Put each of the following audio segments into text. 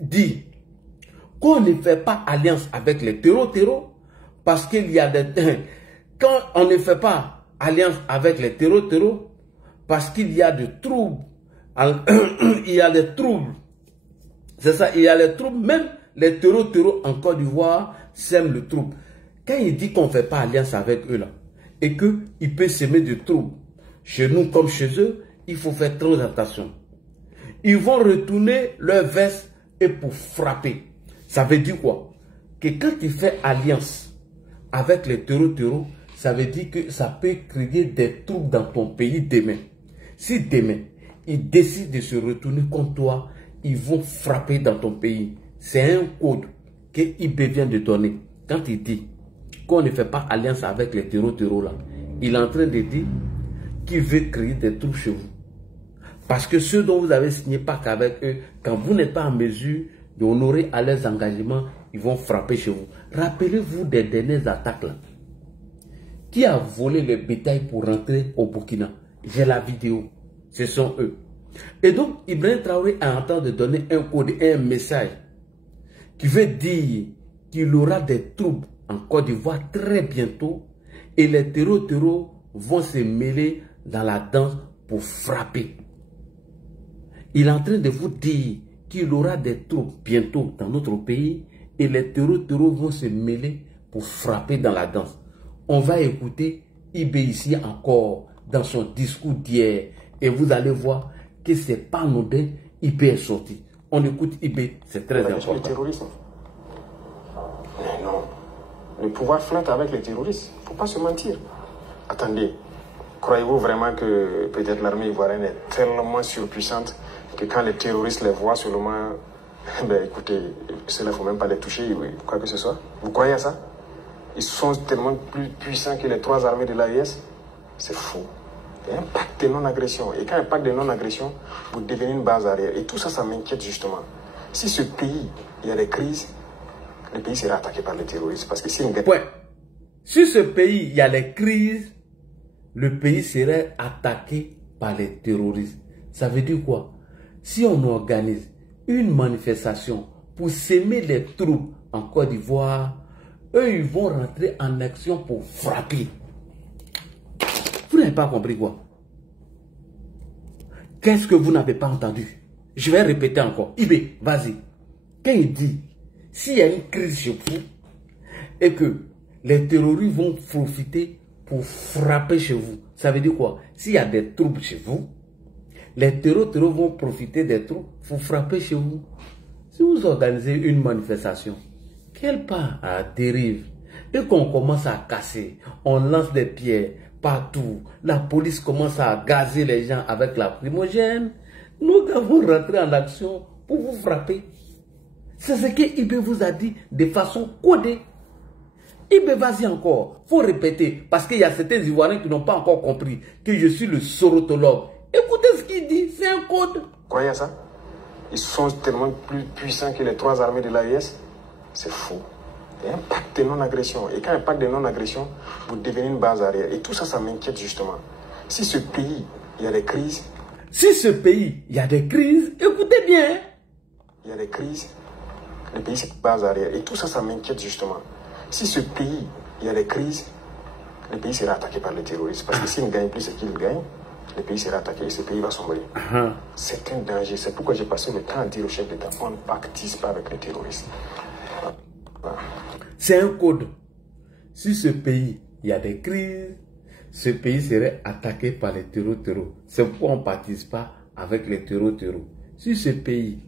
dit qu'on ne fait pas alliance avec les terreaux, parce qu'il y a des... Quand on ne fait pas alliance avec les terreaux, parce qu'il y a des troubles, il y a des troubles, c'est ça, il y a les troubles, même les terreaux en Côte d'Ivoire sèment le trouble. Quand il dit qu'on ne fait pas alliance avec eux là, et qu'il peut s'aimer de troubles, chez nous comme chez eux, il faut faire très attention. Ils vont retourner leur veste et pour frapper. Ça veut dire quoi? Que quand tu fais alliance avec les terreaux, ça veut dire que ça peut créer des troubles dans ton pays demain. Si demain, ils décident de se retourner contre toi, ils vont frapper dans ton pays. C'est un code que IB vient de donner. Quand il dit qu'on ne fait pas alliance avec les terreaux là, il est en train de dire qu'il veut créer des troubles chez vous. Parce que ceux dont vous avez signé pacte avec eux, quand vous n'êtes pas en mesure d'honorer à leurs engagements, ils vont frapper chez vous. Rappelez-vous des dernières attaques là. Qui a volé le bétail pour rentrer au Burkina? J'ai la vidéo. Ce sont eux. Et donc, Ibrahim Traoré a en train de donner un code et un message qui veut dire qu'il aura des troubles en Côte d'Ivoire très bientôt et les terreaux vont se mêler dans la danse pour frapper. Il est en train de vous dire qu'il aura des troubles bientôt dans notre pays et les terreaux vont se mêler pour frapper dans la danse. On va écouter IB ici encore dans son discours d'hier et vous allez voir que c'est pas anodin. IB est sorti. On écoute IB, c'est très important. Le terrorisme. Mais non. Le pouvoir flotte avec les terroristes. Il ne faut pas se mentir. Attendez. Croyez-vous vraiment que peut-être l'armée ivoirienne est tellement surpuissante que quand les terroristes les voient seulement, ben écoutez, cela il ne faut même pas les toucher, quoi que ce soit. Vous croyez à ça? Ils sont tellement plus puissants que les 3 armées de l'AES. C'est fou. Il y a un pacte de non-agression. Et quand un pacte de non-agression, vous devenez une base arrière. Et tout ça, ça m'inquiète justement. Si ce pays, il y a des crises, le pays sera attaqué par les terroristes. Parce que si Si ce pays, il y a des crises, le pays serait attaqué par les terroristes. Ça veut dire quoi? Si on organise une manifestation pour s'aimer les troubles en Côte d'Ivoire, eux, ils vont rentrer en action pour frapper. Vous n'avez pas compris quoi? Qu'est-ce que vous n'avez pas entendu? Je vais répéter encore. IB, vas-y. Quand il dit, s'il y a une crise chez vous, et que les terroristes vont profiter pour frapper chez vous, ça veut dire quoi? S'il y a des troubles chez vous, les terreaux vont profiter des troubles pour frapper chez vous. Si vous organisez une manifestation, qu'elle part à dérive, et qu'on commence à casser, on lance des pierres partout, la police commence à gazer les gens avec la lacrymogène, nous devons rentrer en action pour vous frapper. C'est ce que IB vous a dit de façon codée. IB, vas-y encore, faut répéter, parce qu'il y a certains Ivoiriens qui n'ont pas encore compris que je suis le sorotologue. Écoutez ce qu'il dit, c'est un code. Croyez à ça? Ils sont tellement plus puissants que les 3 armées de l'AES. C'est fou. Il y a un pacte de non-agression. Et quand un pacte de non-agression, vous devenez une base arrière. Et tout ça, ça m'inquiète justement. Si ce pays, il y a des crises. Si ce pays, il y a des crises, écoutez bien. Il y a des crises, le pays, c'est une base arrière. Et tout ça, ça m'inquiète justement. Si ce pays, il y a des crises, le pays sera attaqué par les terroristes. Parce que s'ils ne gagnent plus ce qu'ils gagnent, le pays sera attaqué et ce pays va sombrer. C'est un danger. C'est pourquoi j'ai passé le temps à dire au chef d'État, on ne pactise pas avec les terroristes. C'est un code. Si ce pays, il y a des crises, ce pays serait attaqué par les terreaux. C'est pourquoi on ne participe pas avec les terreaux. Si ce pays,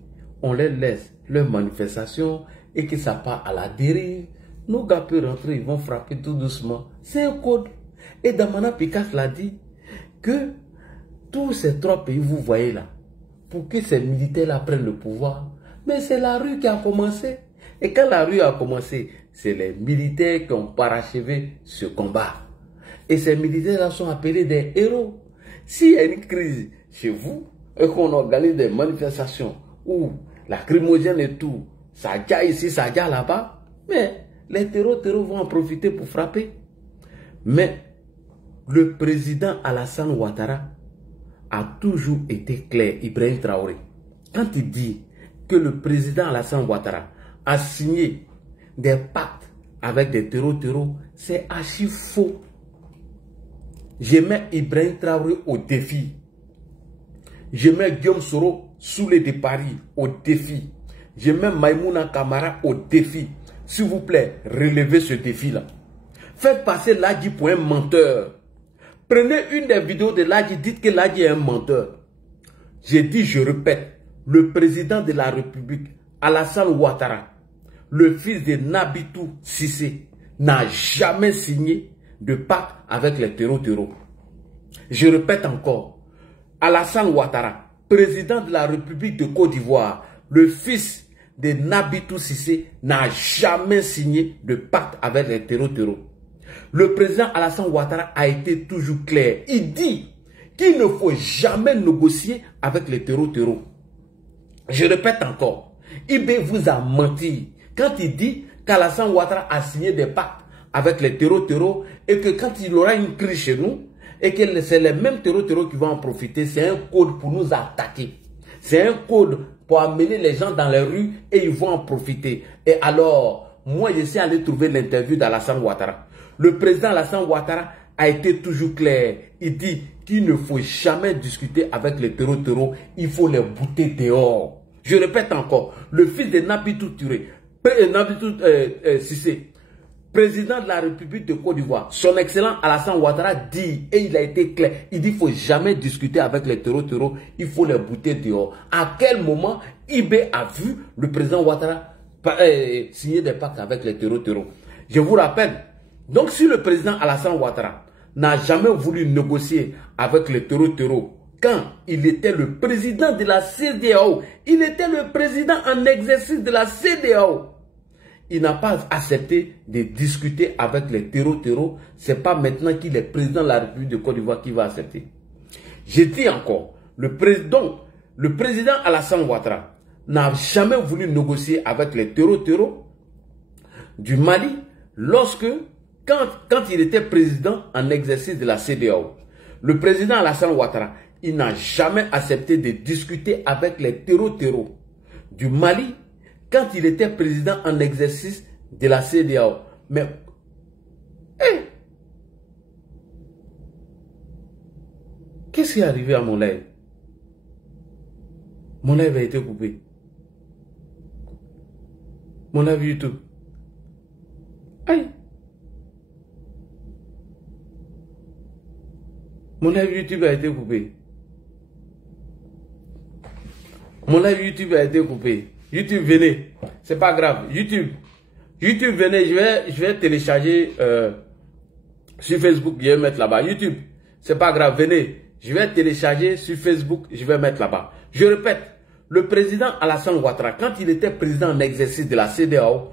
on les laisse leurs manifestations et que ça part à la dérive, nos gars peuvent rentrer, ils vont frapper tout doucement. C'est un code. Et Damana Picasso l'a dit que tous ces 3 pays, vous voyez là, pour que ces militaires-là prennent le pouvoir, mais c'est la rue qui a commencé. Et quand la rue a commencé, c'est les militaires qui ont parachevé ce combat. Et ces militaires-là sont appelés des héros. S'il y a une crise chez vous, et qu'on organise des manifestations où la lacrymogène et tout, ça jaille ici, ça jaille là-bas, mais les terreaux vont en profiter pour frapper. Mais le président Alassane Ouattara a toujours été clair, Ibrahim Traoré. Quand il dit que le président Alassane Ouattara a signé des pactes avec des terreaux, c'est archi faux. Je mets Ibrahim Traoré au défi. Je mets Guillaume Soro sous les de Paris au défi. Je mets Maïmouna Kamara au défi. S'il vous plaît, relevez ce défi-là. Faites passer Ladji pour un menteur. Prenez une des vidéos de Ladji, dites que Ladji est un menteur. J'ai dit, je répète, le président de la République, Alassane Ouattara, le fils de Nabitou Cissé, n'a jamais signé de pacte avec les terreaux. Je répète encore, Alassane Ouattara, président de la République de Côte d'Ivoire, le fils de Nabitou Cissé, n'a jamais signé de pacte avec les terreaux. Le président Alassane Ouattara a été toujours clair. Il dit qu'il ne faut jamais négocier avec les terreaux. Je répète encore, Ibé vous a menti quand il dit qu'Alassane Ouattara a signé des pactes avec les terreaux et que quand il aura une crise chez nous, et que c'est les mêmes terreaux qui vont en profiter, c'est un code pour nous attaquer. C'est un code pour amener les gens dans les rues et ils vont en profiter. Et alors, moi je suis allé trouver l'interview d'Alassane Ouattara. Le président Alassane Ouattara a été toujours clair. Il dit qu'il ne faut jamais discuter avec les terreaux, il faut les bouter dehors. Je répète encore, le fils de Nabitou Cissé, président de la République de Côte d'Ivoire, son excellent Alassane Ouattara dit, et il a été clair, il dit qu'il ne faut jamais discuter avec les terreaux, il faut les bouter dehors. À quel moment Ibé a vu le président Ouattara signer des pactes avec les terreaux? Je vous rappelle, donc si le président Alassane Ouattara n'a jamais voulu négocier avec les terreaux quand il était le président de la CEDEAO, il était le président en exercice de la CEDEAO, il n'a pas accepté de discuter avec les terreaux. Ce n'est pas maintenant qu'il est président de la République de Côte d'Ivoire qui va accepter. Je dis encore, le président Alassane Ouattara n'a jamais voulu négocier avec les terreaux du Mali quand il était président en exercice de la CEDEAO. Le président Alassane Ouattara, il n'a jamais accepté de discuter avec les terreaux du Mali quand il était président en exercice de la CEDEAO. Mais, qu'est-ce qui est arrivé à mon live? Mon live a été coupé. Mon live YouTube. Aïe. Mon live YouTube a été coupé. Mon live YouTube a été coupé. YouTube, venez. C'est pas grave. YouTube, venez. Je vais télécharger sur Facebook. Je vais mettre là-bas. YouTube, c'est pas grave. Venez. Je vais télécharger sur Facebook. Je vais mettre là-bas. Je répète. Le président Alassane Ouattara, quand il était président en exercice de la CEDEAO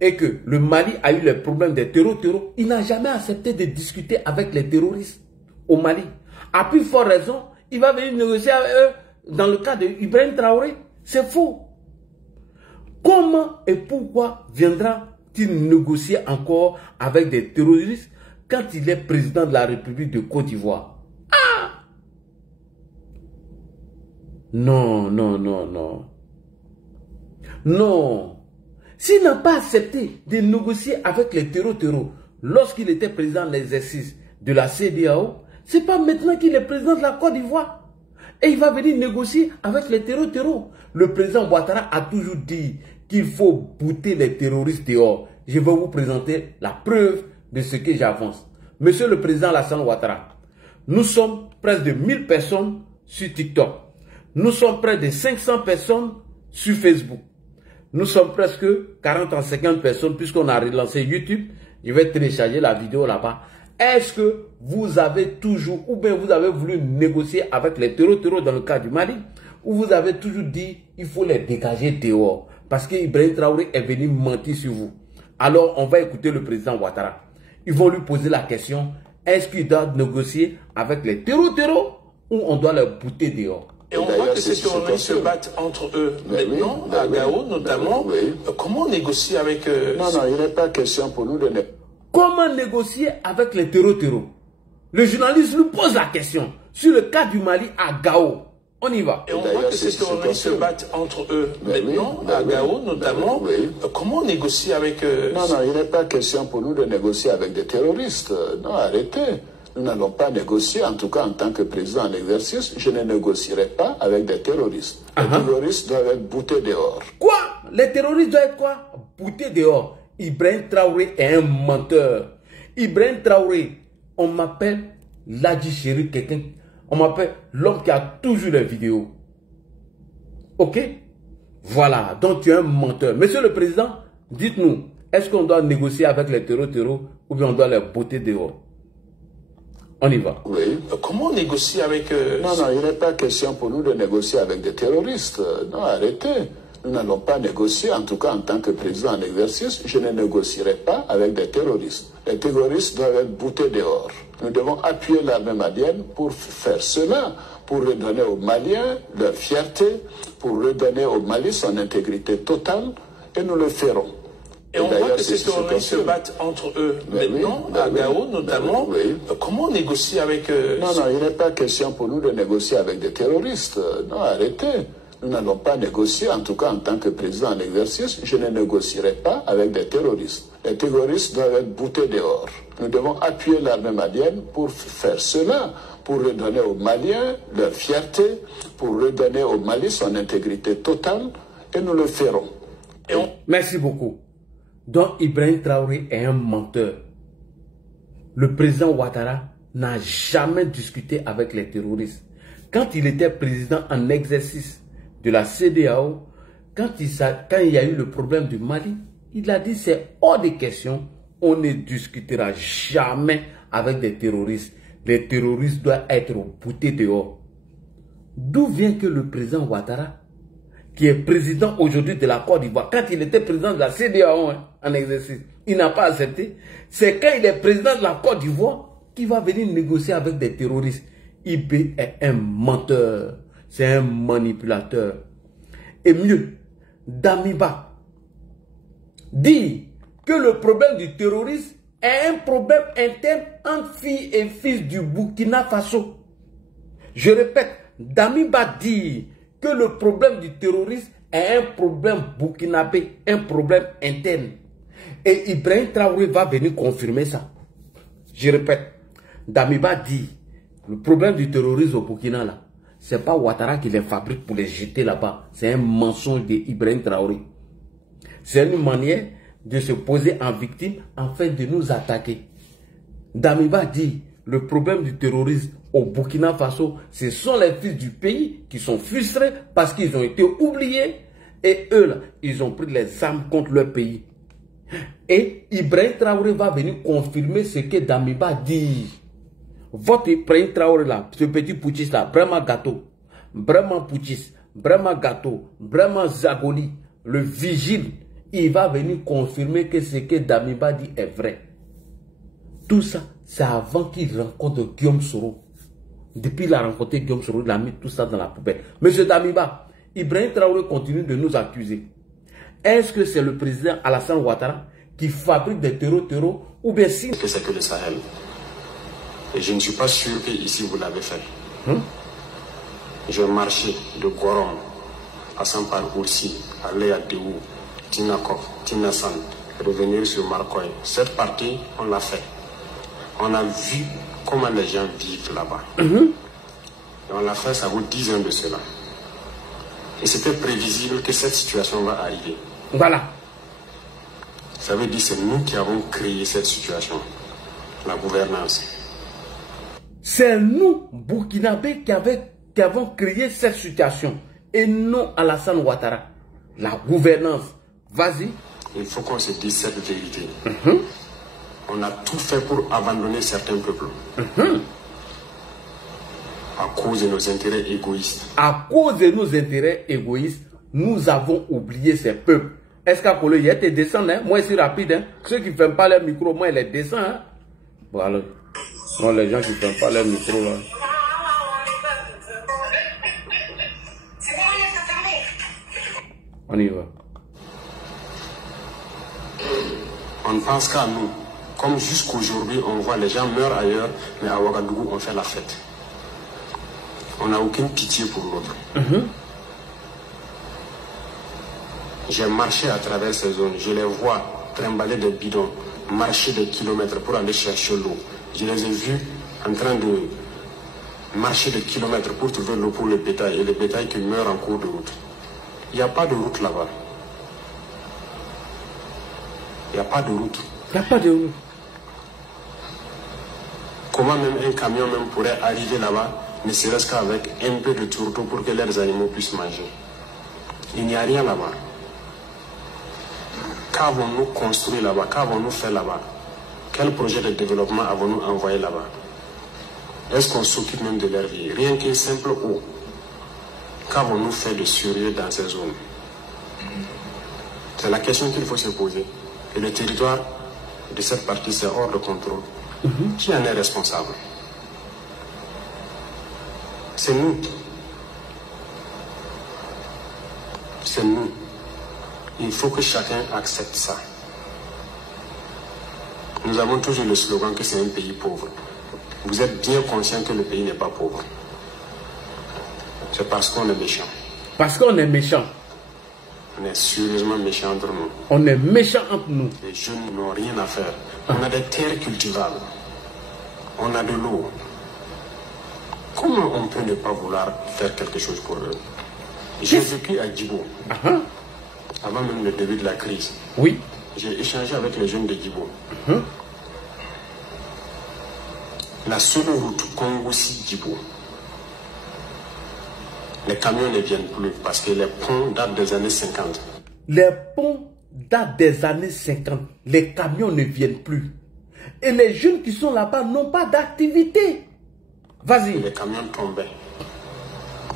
et que le Mali a eu les problèmes des terreaux, il n'a jamais accepté de discuter avec les terroristes au Mali. À plus forte raison, il va venir négocier avec eux dans le cas de Ibrahim Traoré. C'est faux. Comment et pourquoi viendra-t-il négocier encore avec des terroristes quand il est président de la République de Côte d'Ivoire? Ah! Non. Non. S'il n'a pas accepté de négocier avec les terreaux lorsqu'il était président de l'exercice de la CEDEAO, c'est pas maintenant qu'il est président de la Côte d'Ivoire. Et il va venir négocier avec les terreaux. Le président Ouattara a toujours dit qu'il faut bouter les terroristes dehors. Je vais vous présenter la preuve de ce que j'avance. Monsieur le président Alassane Ouattara, nous sommes presque de 1000 personnes sur TikTok. Nous sommes près de 500 personnes sur Facebook. Nous sommes presque 40 à 50 personnes puisqu'on a relancé YouTube. Je vais télécharger la vidéo là-bas. Est-ce que vous avez toujours, ou bien vous avez voulu négocier avec les terreaux dans le cas du Mali, ou vous avez toujours dit il faut les dégager dehors parce qu'Ibrahim Traoré est venu mentir sur vous? Alors on va écouter le président Ouattara. Ils vont lui poser la question, est-ce qu'il doit négocier avec les terreaux ou on doit les bouter dehors? Et on voit que ces terroristes se battent entre eux maintenant, à Gao notamment. Comment négocier avec Non, il n'est pas question pour nous de... Comment négocier avec les terreaux? Le journaliste lui pose la question. Sur le cas du Mali à Gao, on y va. Et on voit que ces terroristes se battent entre eux. Maintenant, à Gao notamment, comment on négocie avec... Non, il n'est pas question pour nous de négocier avec des terroristes. Non, arrêtez. Nous n'allons pas négocier, en tout cas en tant que président en exercice, je ne négocierai pas avec des terroristes. Les terroristes doivent être boutés dehors. Quoi? Les terroristes doivent être quoi? Boutés dehors. Ibrahim Traoré est un menteur. Ibrahim Traoré, on m'appelle Ladji Chéri, quelqu'un. On m'appelle l'homme qui a toujours les vidéos. Ok? Voilà, donc tu es un menteur. Monsieur le Président, dites-nous, est-ce qu'on doit négocier avec les terroristes ou bien on doit les botter dehors? On y va. Oui. Comment on négocie avec... Non, il n'est pas question pour nous de négocier avec des terroristes. Non, arrêtez. Nous n'allons pas négocier, en tout cas en tant que président en exercice, je ne négocierai pas avec des terroristes. Les terroristes doivent être boutés dehors. Nous devons appuyer l'armée malienne pour faire cela, pour redonner aux Maliens leur fierté, pour redonner au Mali son intégrité totale, et nous le ferons. Et on voit que ces terroristes se battent entre eux. Maintenant, à Gao notamment, comment on négocie avec... Non, il n'est pas question pour nous de négocier avec des terroristes. Non, arrêtez. Nous n'allons pas négocier, en tout cas en tant que président en exercice, je ne négocierai pas avec des terroristes. Les terroristes doivent être boutés dehors. Nous devons appuyer l'armée malienne pour faire cela, pour redonner aux Maliens leur fierté, pour redonner au Mali son intégrité totale, et nous le ferons. Merci beaucoup. Donc Ibrahim Traoré est un menteur. Le président Ouattara n'a jamais discuté avec les terroristes. Quand il était président en exercice de la CEDEAO, quand il y a eu le problème du Mali, il a dit c'est hors de question, on ne discutera jamais avec des terroristes. Les terroristes doivent être boutés dehors. D'où vient que le président Ouattara, qui est président aujourd'hui de la Côte d'Ivoire, quand il était président de la CEDEAO en exercice, il n'a pas accepté. C'est quand il est président de la Côte d'Ivoire qu'il va venir négocier avec des terroristes. IB est un menteur, c'est un manipulateur. Et mieux, Damiba dit que le problème du terrorisme est un problème interne entre filles et fils du Burkina Faso. Je répète, Damiba dit que le problème du terrorisme est un problème burkinabé, un problème interne. Et Ibrahim Traoré va venir confirmer ça. Je répète, Damiba dit le problème du terrorisme au Burkina, là, c'est pas Ouattara qui les fabrique pour les jeter là-bas. C'est un mensonge d'Ibrahim Traoré. C'est une manière de se poser en victime afin de nous attaquer. Damiba dit le problème du terrorisme au Burkina Faso, ce sont les fils du pays qui sont frustrés parce qu'ils ont été oubliés et eux, là, ils ont pris les armes contre leur pays. Et Ibrahim Traoré va venir confirmer ce que Damiba dit. Votre Ibrahim Traoré là, ce petit putschiste là, vraiment gâteau, vraiment putschiste, vraiment gâteau, vraiment Zagoli, le vigile, il va venir confirmer que ce que Damiba dit est vrai. Tout ça, c'est avant qu'il rencontre Guillaume Soro. Depuis qu'il a rencontré Guillaume Soro, il a mis tout ça dans la poubelle. Monsieur Damiba, Ibrahim Traoré continue de nous accuser. Est-ce que c'est le président Alassane Ouattara qui fabrique des terreaux ou bien si... C'est que le Sahel. Et je ne suis pas sûr que ici vous l'avez fait. J'ai marché de Gorom à Sampar-Oursi, aller à Déou, Tinakov, Tinasan, revenir sur Marcoy. Cette partie, on l'a fait. On a vu comment les gens vivent là-bas. Et on l'a fait, ça vaut 10 ans de cela. Et c'était prévisible que cette situation va arriver. Voilà. Ça veut dire que c'est nous qui avons créé cette situation, la gouvernance. C'est nous, Burkinabés, qui avons créé cette situation. Et non Alassane Ouattara. La gouvernance. Vas-y. Il faut qu'on se dise cette vérité. On a tout fait pour abandonner certains peuples. À cause de nos intérêts égoïstes. À cause de nos intérêts égoïstes, nous avons oublié ces peuples. Est-ce qu'à Kolo, il y a tes descendants, hein? Moi, je suis rapide. Hein? Ceux qui ne ferment pas leur micro, moi, ils les descendent. Hein? Voilà. Non, les gens qui ne ferment pas leur micro, là. On y va. On ne pense qu'à nous. Comme jusqu'aujourd'hui, on voit les gens meurent ailleurs, mais à Ouagadougou, on fait la fête. On n'a aucune pitié pour l'autre. J'ai marché à travers ces zones. Je les vois trimballer des bidons, marcher des kilomètres pour aller chercher l'eau. Je les ai vus en train de marcher des kilomètres pour trouver l'eau pour le bétail et le bétail qui meurt en cours de route. Il n'y a pas de route là-bas. Il n'y a pas de route. Il n'y a pas de route. Comment même un camion même pourrait arriver là-bas, ne serait-ce qu'avec un peu de tourteau pour que leurs animaux puissent manger? Il n'y a rien là-bas. Qu'avons-nous construit là-bas? Qu'avons-nous fait là-bas? Quel projet de développement avons-nous envoyé là-bas? Est-ce qu'on s'occupe même de leur vie? Rien qu'une simple eau. Qu'avons-nous fait de sérieux dans ces zones? C'est la question qu'il faut se poser. Et le territoire de cette partie, c'est hors de contrôle. Qui en est responsable? C'est nous. C'est nous. Il faut que chacun accepte ça. Nous avons toujours le slogan que c'est un pays pauvre. Vous êtes bien conscient que le pays n'est pas pauvre. C'est parce qu'on est méchant. Parce qu'on est méchant. On est sérieusement méchant entre nous. On est méchant entre nous. Les jeunes n'ont rien à faire. On a des terres cultivables. On a de l'eau. Comment on peut ne pas vouloir faire quelque chose pour eux? J'ai vécu à Djibo. Avant même le début de la crise. Oui. J'ai échangé avec les jeunes de Djibo. La seule route Congoussi-Djibo, les camions ne viennent plus parce que les ponts datent des années 50. Les ponts datent des années 50. Les camions ne viennent plus. Et les jeunes qui sont là-bas n'ont pas d'activité. Vas-y. Les camions tombaient.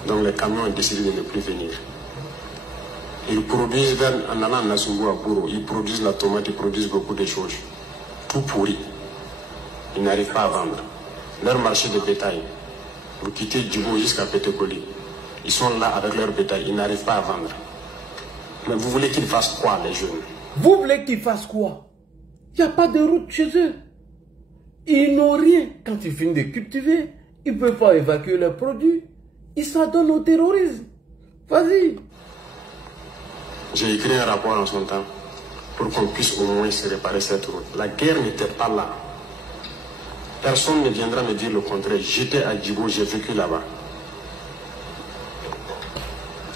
Donc les camions ont décidé de ne plus venir. Ils produisent, en allant à Nassungou à Bouro, ils produisent la tomate, ils produisent beaucoup de choses. Tout pourri. Ils n'arrivent pas à vendre. Leur marché de bétail, vous quittez Djibo jusqu'à Pétekoli. Ils sont là avec leur bétail, ils n'arrivent pas à vendre. Mais vous voulez qu'ils fassent quoi, les jeunes? Vous voulez qu'ils fassent quoi? Il n'y a pas de route chez eux. Ils n'ont rien. Quand ils finissent de cultiver, ils ne peuvent pas évacuer leurs produits. Ils s'en donnent au terrorisme. Vas-y. J'ai écrit un rapport en son temps pour qu'on puisse au moins se réparer cette route. La guerre n'était pas là. Personne ne viendra me dire le contraire. J'étais à Djibo, j'ai vécu là-bas.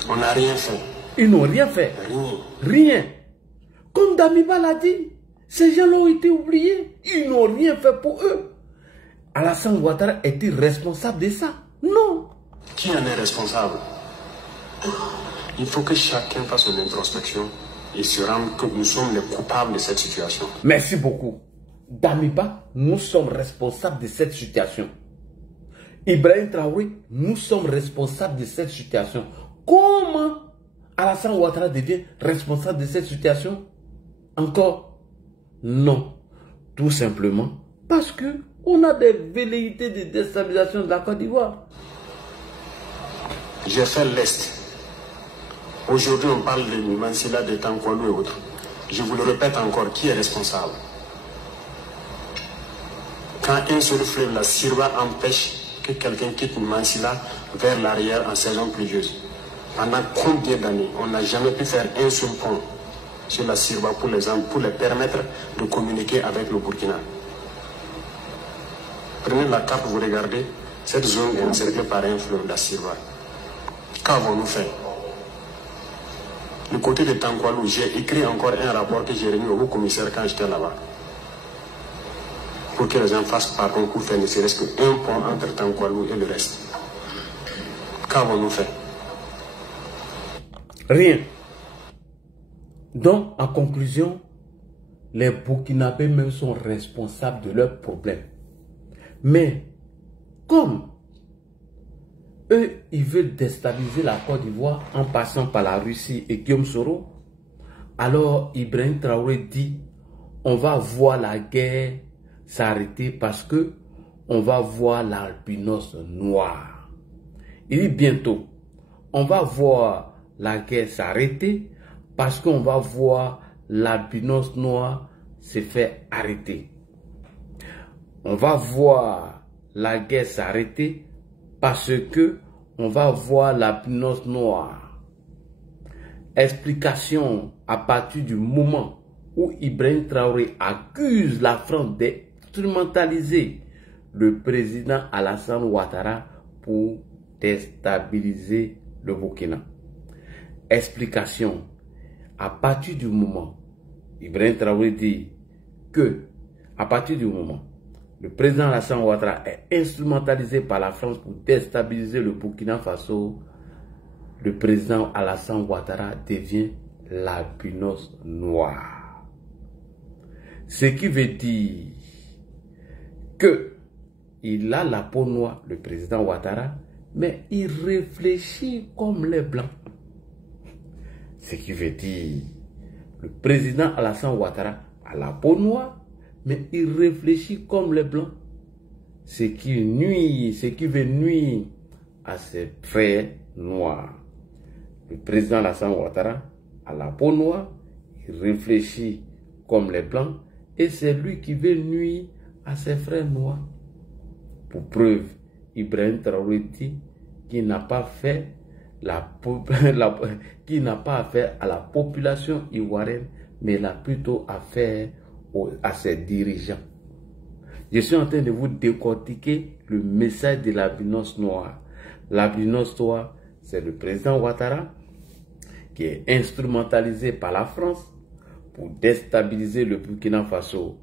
On n'a rien fait. Ils n'ont rien fait. Rien. Rien. Comme Damiba l'a dit, ces gens-là ont été oubliés. Ils n'ont rien fait pour eux. Alassane Ouattara est-il responsable de ça? Non. Qui en est responsable? Il faut que chacun fasse son introspection et se rende que nous sommes les coupables de cette situation. Merci beaucoup. Damiba, nous sommes responsables de cette situation. Ibrahim Traoré, nous sommes responsables de cette situation. Comment Alassane Ouattara devient responsable de cette situation? Encore? Non. Tout simplement parce que on a des velléités de déstabilisation de la Côte d'Ivoire. J'ai fait l'Est. Aujourd'hui, on parle de Mansilla, de Tankwalou et autres. Je vous le répète encore, qui est responsable? Quand un seul fleuve, la Sirva, empêche que quelqu'un quitte Mansilla vers l'arrière en saison pluvieuse, pendant combien d'années on n'a jamais pu faire un seul pont sur la Sirva pour les permettre de communiquer avec le Burkina? Prenez la carte, vous regardez, cette zone est encerclée par un fleuve, la Sirva. Qu'avons-nous fait? Du côté de Tankwalou, j'ai écrit encore un rapport que j'ai remis au haut-commissaire quand j'étais là-bas. Pour que les gens fassent pardon pour faire ne serait-ce qu'un pont entre Tankwalou et le reste. Qu'avons-nous fait? Rien. Donc, en conclusion, les Burkinabés même sont responsables de leurs problèmes. Mais, comme eux, ils veulent déstabiliser la Côte d'Ivoire en passant par la Russie et Guillaume Soro, alors Ibrahim Traoré dit, on va voir la guerre s'arrêter parce que on va voir l'albinos noir. Il dit bientôt, on va voir la guerre s'arrêter parce qu'on va voir l'albinos noir se faire arrêter. On va voir la guerre s'arrêter parce que on va voir la l'albinos noire. Explication à partir du moment où Ibrahim Traoré accuse la France d'instrumentaliser le président Alassane Ouattara pour déstabiliser le Burkina. Explication à partir du moment Ibrahim Traoré dit que à partir du moment le président Alassane Ouattara est instrumentalisé par la France pour déstabiliser le Burkina Faso, le président Alassane Ouattara devient l'albinos noir. Ce qui veut dire que il a la peau noire, le président Ouattara, mais il réfléchit comme les blancs. Ce qui veut dire le président Alassane Ouattara a la peau noire, mais il réfléchit comme les blancs. Ce qui veut nuire à ses frères noirs. Le président Alassane Ouattara a la peau noire, il réfléchit comme les blancs, et c'est lui qui veut nuire à ses frères noirs. Pour preuve, Ibrahim Traoré dit qu'il n'a pas fait affaire à la population ivoirienne, mais il a plutôt affaire à ses dirigeants. Je suis en train de vous décortiquer le message de l'albinos noir. L'albinos noir, c'est le président Ouattara qui est instrumentalisé par la France pour déstabiliser le Burkina Faso.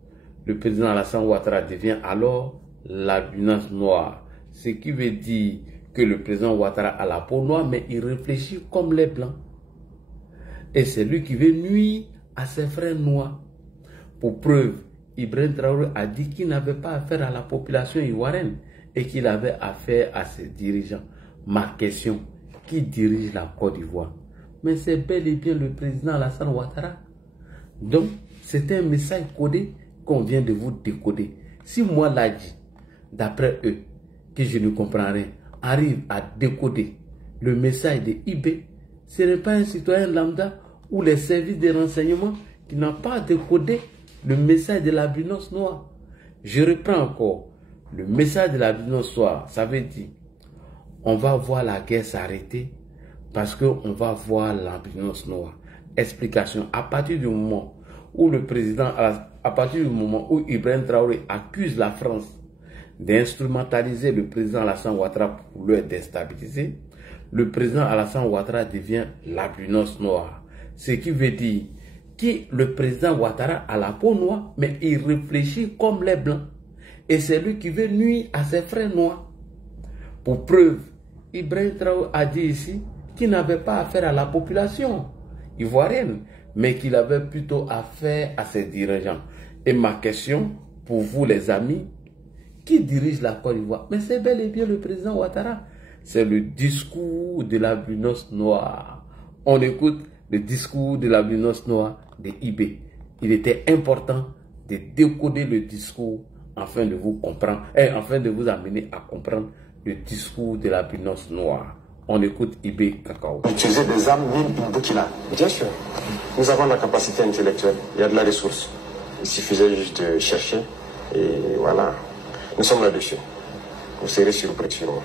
Le président Alassane Ouattara devient alors l'albinos noir. Ce qui veut dire que le président Ouattara a la peau noire, mais il réfléchit comme les blancs. Et c'est lui qui veut nuire à ses frères noirs. Pour preuve, Ibrahim Traoré a dit qu'il n'avait pas affaire à la population ivoirienne et qu'il avait affaire à ses dirigeants. Ma question, qui dirige la Côte d'Ivoire? Mais c'est bel et bien le président Alassane Ouattara. Donc, c'est un message codé qu'on vient de vous décoder. Si moi, Ladji, d'après eux, que je ne comprends rien, arrive à décoder le message de IB, ce n'est pas un citoyen lambda ou les services de renseignement qui n'ont pas décodé le message de l'albinos noir. Je reprends encore. Le message de l'albinos noir, ça veut dire on va voir la guerre s'arrêter parce qu'on va voir l'albinos noir. Explication. À partir du moment où le président, à partir du moment où Ibrahim Traoré accuse la France d'instrumentaliser le président Alassane Ouattara pour le déstabiliser, le président Alassane Ouattara devient l'albinos noir. Ce qui veut dire que le président Ouattara a la peau noire, mais il réfléchit comme les blancs. Et c'est lui qui veut nuire à ses frères noirs. Pour preuve, Ibrahim Traoré a dit ici qu'il n'avait pas affaire à la population ivoirienne, mais qu'il avait plutôt affaire à ses dirigeants. Et ma question pour vous les amis, qui dirige la Côte d'Ivoire? Mais c'est bel et bien le président Ouattara. C'est le discours de l'albinos noir. On écoute le discours de l'albinos noir de IB. Il était important de décoder le discours afin de vous comprendre, afin de vous amener à comprendre le discours de l'albinos noir. On écoute IB Cacao. Utiliser des armes mines au Burkina. Bien sûr. Nous avons la capacité intellectuelle. Il y a de la ressource. Il suffisait juste de chercher. Et voilà. Nous sommes là-dessus. Vous serez surpris sûrement.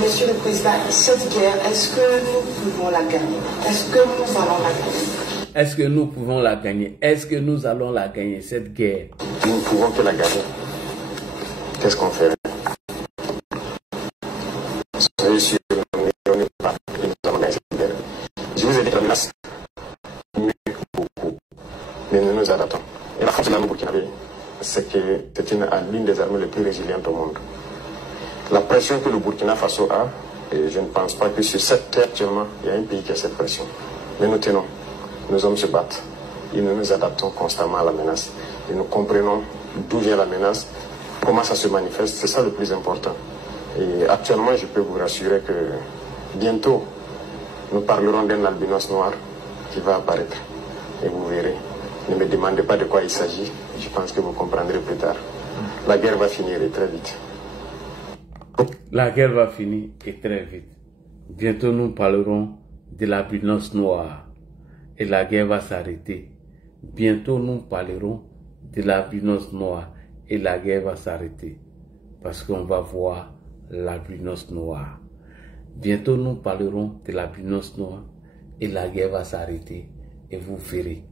Monsieur le Président, cette guerre, est-ce que nous pouvons la gagner? Est-ce que nous allons la gagner? Est-ce que nous pouvons la gagner? Est-ce que nous allons la gagner, cette guerre? Nous ne pouvons que la gagner. Qu'est-ce qu'on fait? Soyez sûr, on n'est pas. Nous allons gagner cette guerre. Je vous ai dit la menace. Beaucoup. Mais nous nous adaptons. Et la force de l'armée burkinabé, c'est que c'est l'une des armées les plus résilientes au monde. La pression que le Burkina Faso a, et je ne pense pas que sur cette terre actuellement, il y a un pays qui a cette pression. Mais nous tenons, nos hommes se battent et nous nous adaptons constamment à la menace. Et nous comprenons d'où vient la menace, comment ça se manifeste, c'est ça le plus important. Et actuellement, je peux vous rassurer que bientôt, nous parlerons d'un albinos noir qui va apparaître. Et vous verrez. Ne me demandez pas de quoi il s'agit, je pense que vous comprendrez plus tard. La guerre va finir et très vite. La guerre va finir et très vite. Bientôt nous parlerons de l'albinos noir et la guerre va s'arrêter. Bientôt nous parlerons de l'albinos noir et la guerre va s'arrêter. Parce qu'on va voir l'albinos noir. Bientôt, nous parlerons de la l'albinos noire et la guerre va s'arrêter et vous verrez.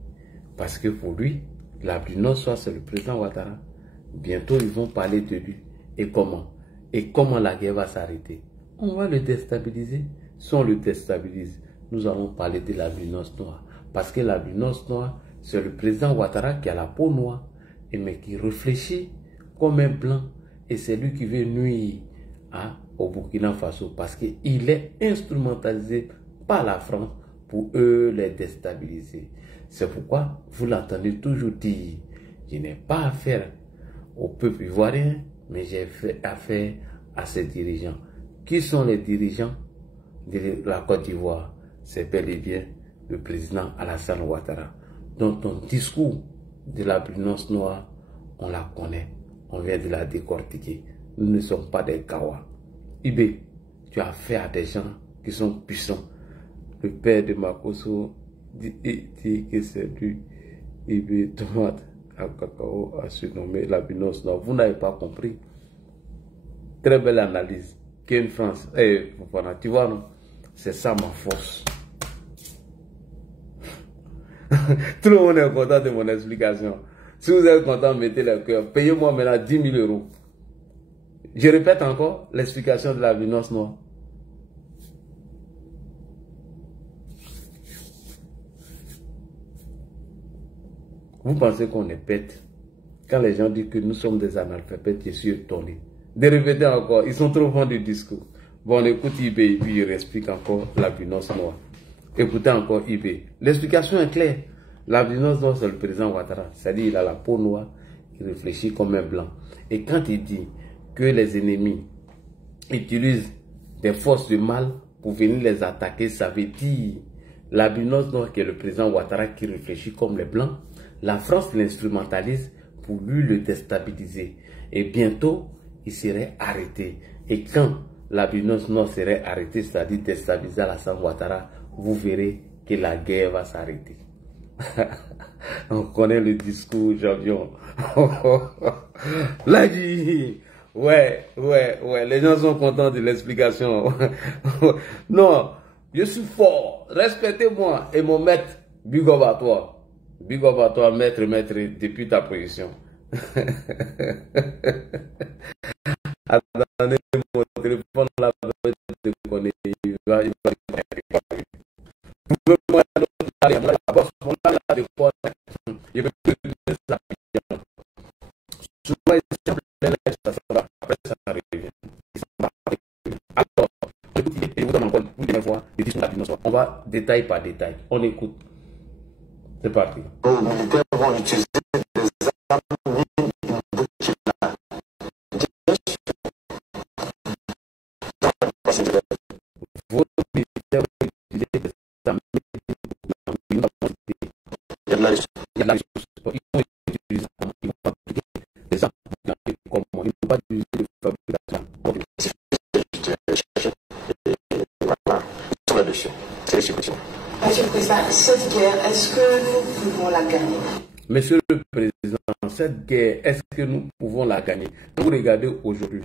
Parce que pour lui, l'albinos noire, c'est le président Ouattara. Bientôt, ils vont parler de lui et comment la guerre va s'arrêter. On va le déstabiliser. Si on le déstabilise, nous allons parler de l'albinos noire. Parce que l'albinos noire, c'est le président Ouattara qui a la peau noire, mais qui réfléchit comme un blanc. Et c'est lui qui veut nuire au Burkina Faso parce qu'il est instrumentalisé par la France pour eux les déstabiliser. C'est pourquoi vous l'entendez toujours dire, je n'ai pas affaire au peuple ivoirien, mais j'ai fait affaire à ses dirigeants. Qui sont les dirigeants de la Côte d'Ivoire? C'est bel et bien le président Alassane Ouattara. Donc ton discours de l'albinos noire, on la connaît, on vient de la décortiquer. Nous ne sommes pas des Kawa. Ibé, tu as fait à des gens qui sont puissants. Le père de Makoso dit que c'est lui. Ibé Tomate à cacao a surnommé l'albinos noire. Vous n'avez pas compris. Très belle analyse. Qu'une France. Voilà, tu vois, non? C'est ça ma force. Tout le monde est content de mon explication. Si vous êtes content, mettez le cœur. Payez-moi maintenant 10 000 euros. Je répète encore l'explication de l'albinos noire. Vous pensez qu'on est bête? Quand les gens disent que nous sommes des analphabètes, je suis étonné. De répéter encore, ils sont trop bons du discours. Bon, on écoute Ibé, puis il explique encore l'albinos noire. Écoutez encore Ibé. L'explication est claire. L'albinos noire, c'est le président Ouattara. C'est-à-dire qu'il a la peau noire, il réfléchit comme un blanc. Et quand il dit que les ennemis utilisent des forces de mal pour venir les attaquer, ça veut dire l'albinos noir qui est le président Ouattara qui réfléchit comme les blancs. La France l'instrumentalise pour lui le déstabiliser. Et bientôt, il serait arrêté. Et quand l'albinos noir serait arrêté, c'est-à-dire déstabiliser Alassane Ouattara, vous verrez que la guerre va s'arrêter. On connaît le discours, Javion. Là, ouais, les gens sont contents de l'explication. Non, je suis fort. Respectez-moi et mon maître, big up à toi. Big up à toi, maître, depuis ta position. Attendez, mon téléphone là, il va on va détail par détail. On écoute. C'est parti. Les militaires vont utiliser des armes vos militaires vont utiliser des armes. Il y a de la ressource. Ils vont utiliser des armes comme moi. Ils ne vont pas utiliser de fabrication. Voilà, sur là-dessus. C'est suppression. Monsieur le Président, cette guerre, est-ce que nous pouvons la gagner? Monsieur le Président, cette guerre, est-ce que nous pouvons la gagner? Vous regardez aujourd'hui,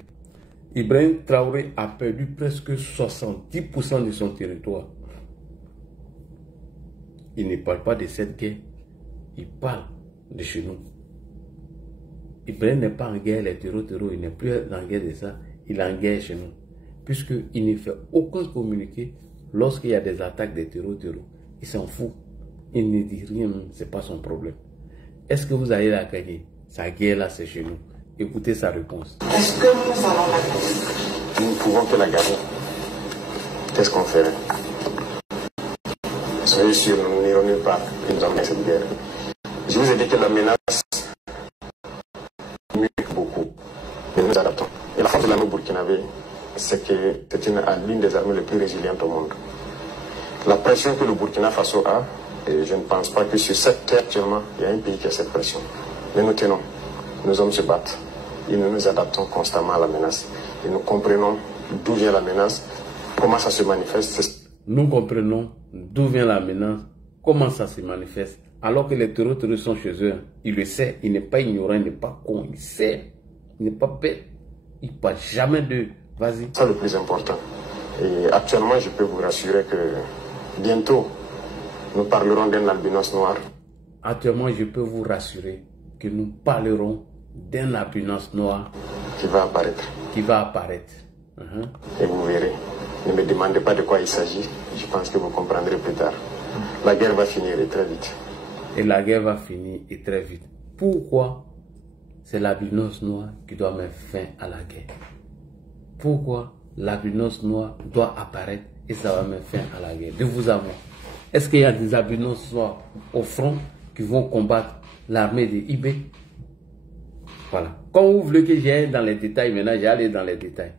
Ibrahim Traoré a perdu presque 70% de son territoire. Il ne parle pas de cette guerre, il parle de chez nous. Ibrahim n'est pas en guerre, les terreaux, il n'est plus en guerre de ça, il est en guerre chez nous. Puisqu'il ne fait aucun communiqué lorsqu'il y a des attaques des terreaux, il s'en fout. Il ne dit rien, ce n'est pas son problème. Est-ce que vous allez la gagner? Sa guerre là, c'est chez nous. Écoutez sa réponse. Est-ce que nous allons la gagner? Nous ne pouvons que la gagner. Qu'est-ce qu'on ferait? Soyez sûr, nous n'irons nulle part. Nous avons cette guerre. Je vous ai dit que la menace mute beaucoup. Et nous nous adaptons. Et la force de l'armée burkinabé, c'est que c'est l'une des armées les plus résilientes au monde. La pression que le Burkina Faso a, et je ne pense pas que sur cette terre actuellement, il y a un pays qui a cette pression. Mais nous tenons. Nos hommes se battent. Et nous nous adaptons constamment à la menace. Et nous comprenons d'où vient la menace, comment ça se manifeste. Nous comprenons d'où vient la menace, comment ça se manifeste. Alors que les terroristes sont chez eux, il le sait, il n'est pas ignorant, il n'est pas con, il sait, il n'est pas bête, il ne parle jamais d'eux. Vas-y. C'est le plus important. Et actuellement, je peux vous rassurer que bientôt, nous parlerons d'un albinos noir. Actuellement, je peux vous rassurer que nous parlerons d'un albinos noir qui va apparaître. Et vous verrez. Ne me demandez pas de quoi il s'agit. Je pense que vous comprendrez plus tard. La guerre va finir et très vite. Et la guerre va finir et très vite. Pourquoi c'est l'albinos noir qui doit mettre fin à la guerre? Pourquoi l'albinos noir doit apparaître et ça va mettre fin à la guerre? De vous à moi. Est-ce qu'il y a des albinos noirs au front qui vont combattre l'armée de IB? Voilà. Quand vous voulez que j'aille dans les détails, maintenant j'allais dans les détails.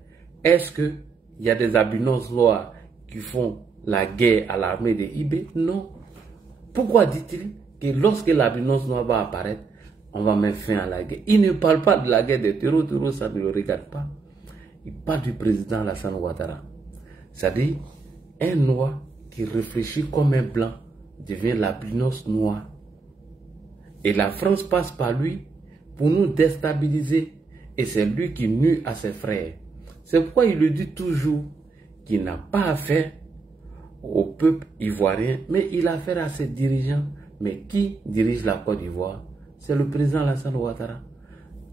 Est-ce qu'il y a des albinos noirs qui font la guerre à l'armée de IB? Non. Pourquoi dit-il que lorsque l'albinos noir va apparaître, on va mettre fin à la guerre? Il ne parle pas de la guerre des terreaux, ça ne le regarde pas. Il parle du président Alassane Ouattara. C'est-à-dire, un noir qui réfléchit comme un blanc devient l'albinos noir. Et la France passe par lui pour nous déstabiliser. Et c'est lui qui nuit à ses frères. C'est pourquoi il le dit toujours qu'il n'a pas affaire au peuple ivoirien, mais il a affaire à ses dirigeants. Mais qui dirige la Côte d'Ivoire? C'est le président Alassane Ouattara.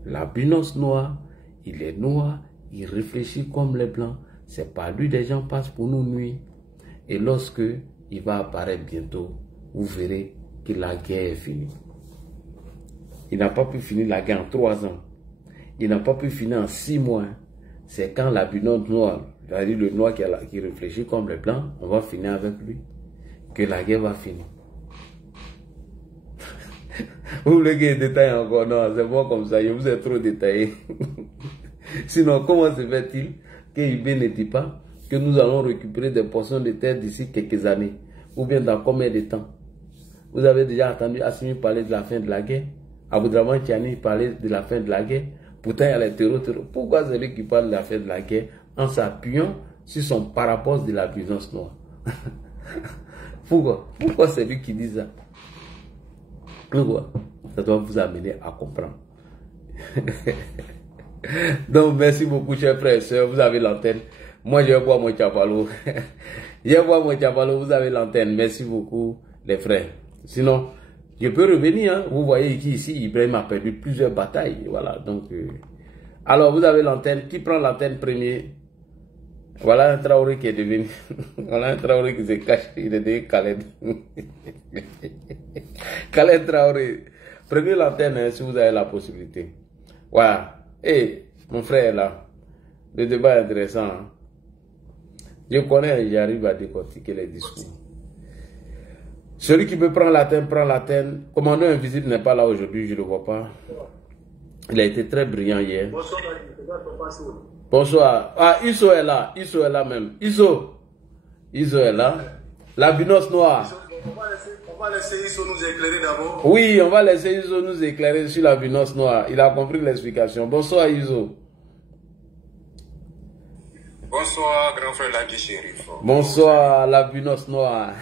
L'albinos noir, il est noir, il réfléchit comme les blancs. C'est par lui des gens passent pour nous nuire. Et lorsque il va apparaître bientôt, vous verrez que la guerre est finie. Il n'a pas pu finir la guerre en 3 ans. Il n'a pas pu finir en 6 mois. C'est quand l'albinos noir, c'est-à-dire le noir qui réfléchit comme les blancs, on va finir avec lui, que la guerre va finir. Vous voulez que je détaille encore? Non, c'est bon comme ça, je vous ai trop détaillé. Sinon, comment se fait-il que IB ne dit pas que nous allons récupérer des portions de terre d'ici quelques années? Ou bien dans combien de temps? Vous avez déjà entendu Assimi parler de la fin de la guerre? Aboudraman Tiani parler de la fin de la guerre? Pourtant, il y a les terreaux. Pourquoi c'est lui qui parle de la fin de la guerre en s'appuyant sur son parapluie de l'albinos noire? Pourquoi c'est lui qui dit ça? Pourquoi? Ça doit vous amener à comprendre. Donc, merci beaucoup, chers frères et sœurs. Vous avez l'antenne. Moi, je vais boire mon chapalo. Je vais boire mon chapalo. Vous avez l'antenne. Merci beaucoup, les frères. Sinon, je peux revenir. Hein. Vous voyez ici, Ibrahim a perdu plusieurs batailles. Voilà. Donc, alors, vous avez l'antenne. Qui prend l'antenne premier? Voilà un Traoré qui est devenu. Voilà un Traoré qui se cache. Il est devenu Khaled. Khaled Traoré. Prenez l'antenne hein, si vous avez la possibilité. Voilà. Et mon frère là, le débat est intéressant. Hein? Je connais, j'arrive à décortiquer les discours. Celui qui peut prendre l'antenne, prend l'antenne. Commandant invisible n'est pas là aujourd'hui, je ne le vois pas. Il a été très brillant hier. Bonsoir. Ah, Iso est là. Iso est là même. Iso est là. L'albinos noir. On va laisser Iso nous éclairer d'abord. Oui, on va laisser Iso nous éclairer sur l'albinos noir. Il a compris l'explication. Bonsoir Iso. Bonsoir, grand frère Ladi Chérif. Bonsoir, l'albinos noir.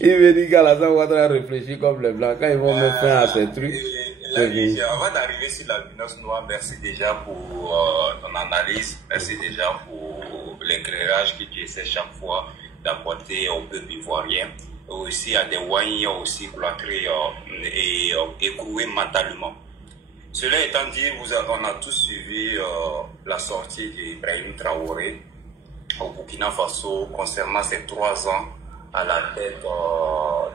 Il me dit qu'Alassane Ouattara réfléchit comme les blancs. Quand ils vont mettre fin à ces trucs. Avant d'arriver sur l'albinos noir, merci déjà pour ton analyse. Merci déjà pour l'éclairage que tu essaies chaque fois d'apporter au peuple ivoirien. Aussi à des Wanyis aussi cloîtrés et écroués mentalement. Cela étant dit, on a tous suivi la sortie d'Ibrahim Traoré au Burkina Faso concernant ces 3 ans à la tête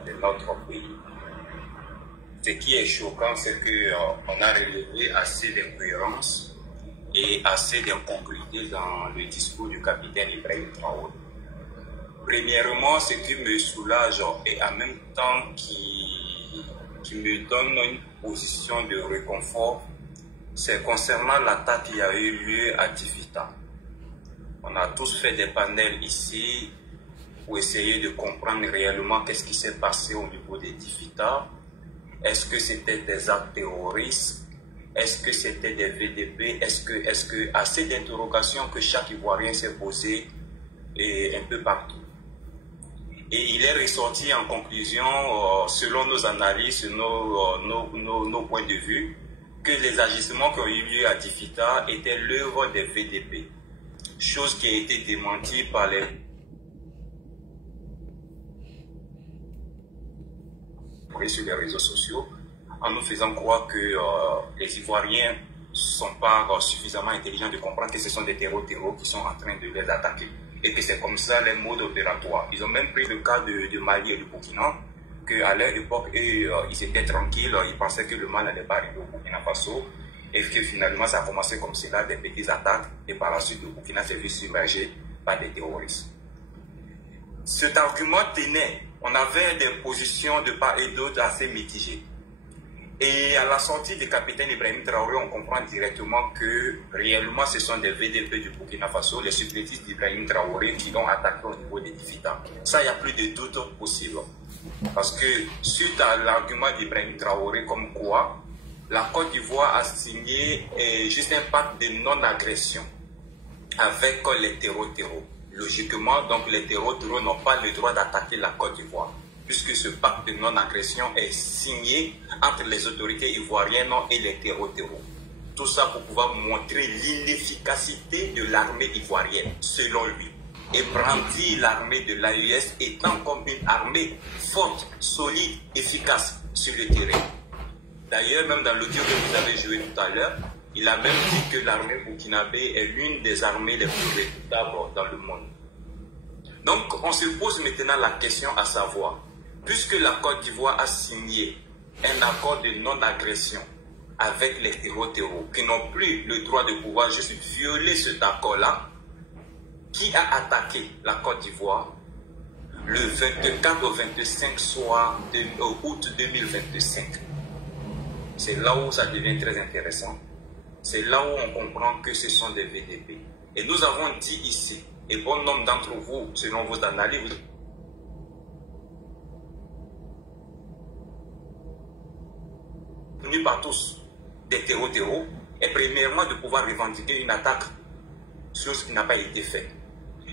de notre pays. Ce qui est choquant, c'est qu'on a relevé assez d'incohérences et assez d'incongruités dans le discours du capitaine Ibrahim Traoré. Premièrement, ce qui me soulage et en même temps qui me donne une position de réconfort, c'est concernant l'attaque qui a eu lieu à Tifita. On a tous fait des panels ici pour essayer de comprendre réellement qu'est-ce qui s'est passé au niveau de Tifita. Est-ce que c'était des actes terroristes? Est-ce que c'était des VDP? Est-ce que assez d'interrogations que chaque Ivoirien s'est posé et un peu partout. Et il est ressorti en conclusion, selon nos analyses, nos points de vue, que les agissements qui ont eu lieu à Difita étaient l'œuvre des VDP, chose qui a été démentie par les sur les réseaux sociaux, en nous faisant croire que les Ivoiriens ne sont pas suffisamment intelligents de comprendre que ce sont des terreaux qui sont en train de les attaquer. Et que c'est comme ça les modes opératoires. Ils ont même pris le cas de Mali et du Burkina, qu'à leur époque, ils étaient tranquilles, ils pensaient que le mal n'allait pas arriver au Burkina Faso, et que finalement ça a commencé comme cela, des petites attaques, et par la suite le Burkina s'est vu submergé par des terroristes. Cet argument tenait. On avait des positions de part et d'autre assez mitigées. Et à la sortie du capitaine Ibrahim Traoré, on comprend directement que réellement ce sont des VDP du Burkina Faso, les supplétifs d'Ibrahim Traoré qui l'ont attaqué au niveau des Difita. Ça, il n'y a plus de doute possible. Parce que suite à l'argument d'Ibrahim Traoré comme quoi la Côte d'Ivoire a signé juste un pacte de non-agression avec les terreaux. Logiquement, donc les terreaux n'ont pas le droit d'attaquer la Côte d'Ivoire, puisque ce pacte de non-agression est signé entre les autorités ivoiriennes et les terreaux. Tout ça pour pouvoir montrer l'inefficacité de l'armée ivoirienne, selon lui. Et brandir l'armée de l'AES étant comme une armée forte, solide, efficace sur le terrain. D'ailleurs, même dans l'audio que vous avez joué tout à l'heure, il a même dit que l'armée burkinabé est l'une des armées les plus redoutables dans le monde. Donc, on se pose maintenant la question à savoir, puisque la Côte d'Ivoire a signé un accord de non-agression avec les terreaux qui n'ont plus le droit de pouvoir juste violer cet accord-là, qui a attaqué la Côte d'Ivoire le 24 au 25 soir août 2025. C'est là où ça devient très intéressant. C'est là où on comprend que ce sont des VDP. Et nous avons dit ici, et bon nombre d'entre vous, selon vos analyses, venus par tous des terreaux, et premièrement de pouvoir revendiquer une attaque, chose qui n'a pas été faite.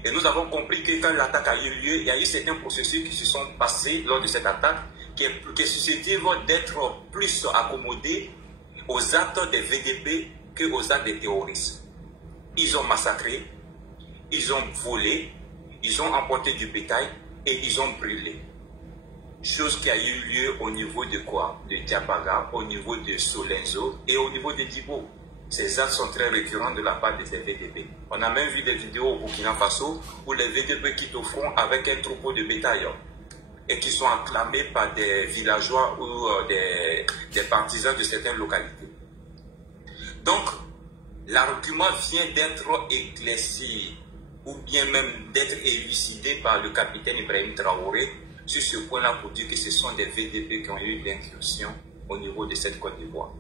Et nous avons compris que quand l'attaque a eu lieu, il y a eu certains processus qui se sont passés lors de cette attaque, qui est susceptible d'être plus accommodés aux actes des VDP qu'aux actes des terroristes. Ils ont massacré, ils ont volé, ils ont emporté du bétail et ils ont brûlé. Chose qui a eu lieu au niveau de quoi? De Diabaga, au niveau de Solenzo et au niveau de Dibo. Ces actes sont très récurrents de la part des VDP. On a même vu des vidéos au Burkina Faso où les VDP quittent au front avec un troupeau de bétail et qui sont acclamés par des villageois ou des partisans de certaines localités. Donc, l'argument vient d'être éclairci ou bien même d'être élucidé par le capitaine Ibrahim Traoré sur ce point-là pour dire que ce sont des VDP qui ont eu l'incursion au niveau de cette Côte d'Ivoire.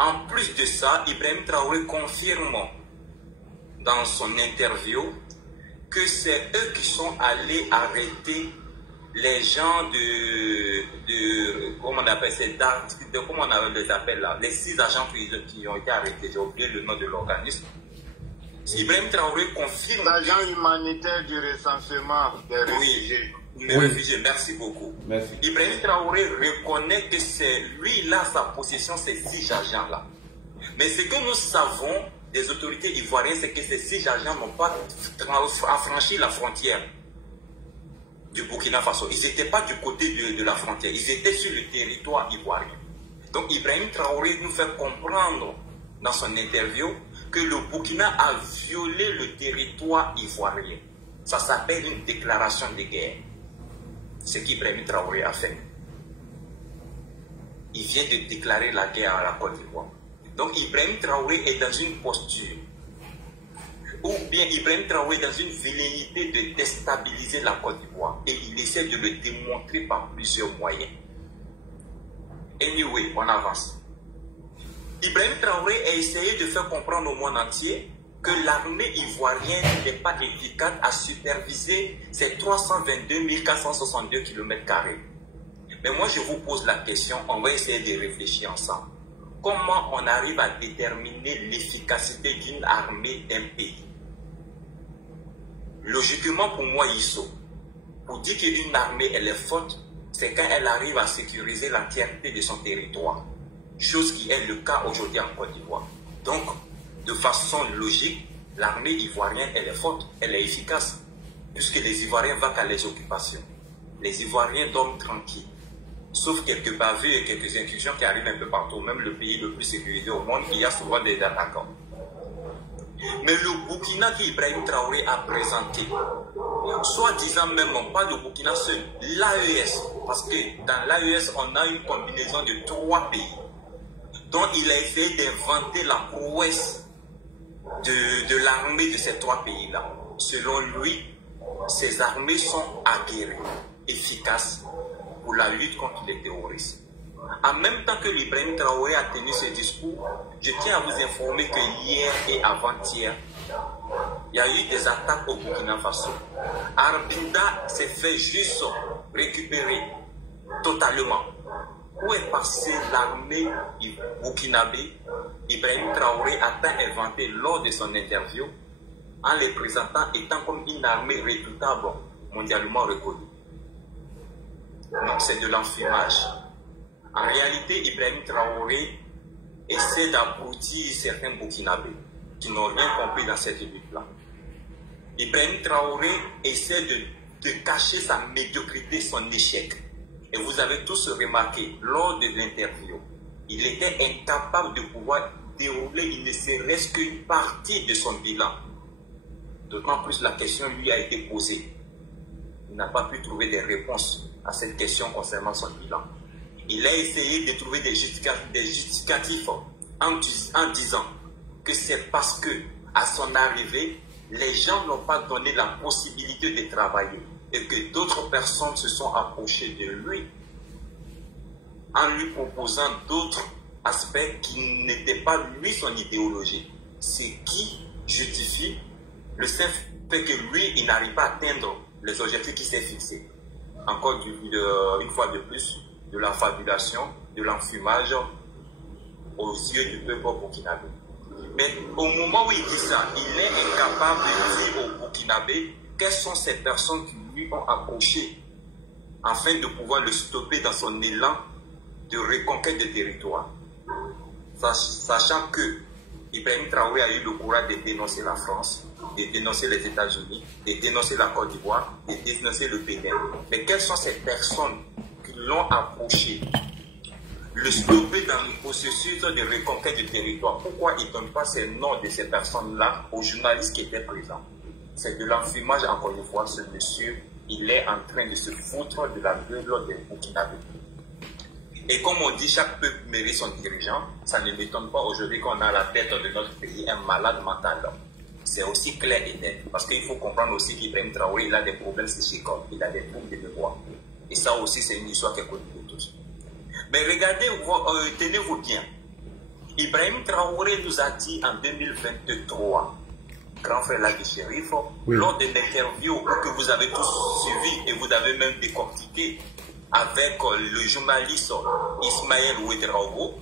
En plus de ça, Ibrahim Traoré confirme dans son interview que c'est eux qui sont allés arrêter les gens comment on appelle comment on les appelle là, les 6 agents qui ont été arrêtés, j'ai oublié le nom de l'organisme. Ibrahim Traoré confirme. L'agent humanitaire du recensement des réfugiés. Oui, réfugiés, merci beaucoup. Merci. Ibrahim Traoré reconnaît que c'est lui-là, sa possession, ces 6 agents-là. Mais ce que nous savons des autorités ivoiriennes, c'est que ces 6 agents n'ont pas franchi la frontière du Burkina Faso. Ils n'étaient pas du côté de la frontière, ils étaient sur le territoire ivoirien. Donc Ibrahim Traoré nous fait comprendre dans son interview que le Burkina a violé le territoire ivoirien. Ça s'appelle une déclaration de guerre. Ce qu'Ibrahim Traoré a fait. Il vient de déclarer la guerre à la Côte d'Ivoire. Donc Ibrahim Traoré est dans une posture, ou bien Ibrahim Traoré est dans une velléité de déstabiliser la Côte d'Ivoire. Et il essaie de le démontrer par plusieurs moyens. Anyway, on avance. Ibrahim Traoré a essayé de faire comprendre au monde entier que l'armée ivoirienne n'est pas efficace à superviser ces 322 462 km². Mais moi, je vous pose la question, on va essayer de réfléchir ensemble. Comment on arrive à déterminer l'efficacité d'une armée d'un pays? Logiquement, pour moi, ISO, pour dire qu'une armée elle est forte, c'est quand elle arrive à sécuriser l'entièreté de son territoire. chose qui est le cas aujourd'hui en Côte d'Ivoire. Donc, de façon logique, l'armée ivoirienne, elle est forte, elle est efficace, puisque les Ivoiriens vont à les occupations. Les Ivoiriens dorment tranquilles, sauf quelques bavures et quelques incursions qui arrivent un peu partout. Même le pays le plus sécurisé au monde, il y a souvent des attaquants. Mais le Burkina qu'Ibrahim Traoré a présenté, soi-disant même, on parle de Burkina seul, l'AES, parce que dans l'AES, on a une combinaison de 3 pays, dont il a essayé d'inventer la prouesse de l'armée de ces 3 pays-là. Selon lui, ces armées sont aguerries, efficaces pour la lutte contre les terroristes. En même temps que l'Ibrahim Traoré a tenu ce discours, je tiens à vous informer que hier et avant-hier, il y a eu des attaques au Burkina Faso. Arbinda s'est fait juste récupérer totalement. Où est passée l'armée burkinabé? Ibrahim Traoré a inventé lors de son interview en les présentant étant comme une armée redoutable mondialement reconnue. Donc c'est de l'enfumage. En réalité, Ibrahim Traoré essaie d'abrutir certains Burkinabés qui n'ont rien compris dans cette lutte-là. Ibrahim Traoré essaie de cacher sa médiocrité, son échec. Et vous avez tous remarqué, lors de l'interview, il était incapable de pouvoir dérouler il ne serait-ce qu'une partie de son bilan. D'autant plus la question lui a été posée. Il n'a pas pu trouver des réponses à cette question concernant son bilan. Il a essayé de trouver des justificatifs en disant que c'est parce que, à son arrivée, les gens n'ont pas donné la possibilité de travailler et que d'autres personnes se sont approchées de lui en lui proposant d'autres aspects qui n'étaient pas lui son idéologie. Ce qui justifie le simple fait que lui, il n'arrive pas à atteindre les objectifs qu'il s'est fixés. Encore une fois de plus, de la fabulation, de l'enfumage aux yeux du peuple burkinabé. Mais au moment où il dit ça, il est incapable de dire au Burkinabé quelles sont ces personnes qui lui ont approché afin de pouvoir le stopper dans son élan de reconquête de territoire. Sachant que Ibrahim Traoré a eu le courage de dénoncer la France, de dénoncer les États-Unis, de dénoncer la Côte d'Ivoire, de dénoncer le Bénin. Mais quelles sont ces personnes qui l'ont approché, le stopper dans le processus de reconquête du territoire? Pourquoi il ne donne pas ces noms de ces personnes-là aux journalistes qui étaient présents? C'est de l'enfumage, encore une fois. Ce monsieur, il est en train de se foutre de la gueule des Burkinabés. Et comme on dit, chaque peuple mérite son dirigeant. Ça ne m'étonne pas aujourd'hui qu'on a à la tête de notre pays un malade mental. C'est aussi clair et net. Parce qu'il faut comprendre aussi qu'Ibrahim Traoré, il a des problèmes psychiques. Il a des troubles de mémoire. Et ça aussi, c'est une histoire qui est connue de tous. Mais regardez, tenez-vous bien. Ibrahim Traoré nous a dit en 2023, grand frère Ladi Chérif, lors de l'interview que vous avez tous suivi et vous avez même décortiqué avec le journaliste Ismaël Ouedraogo,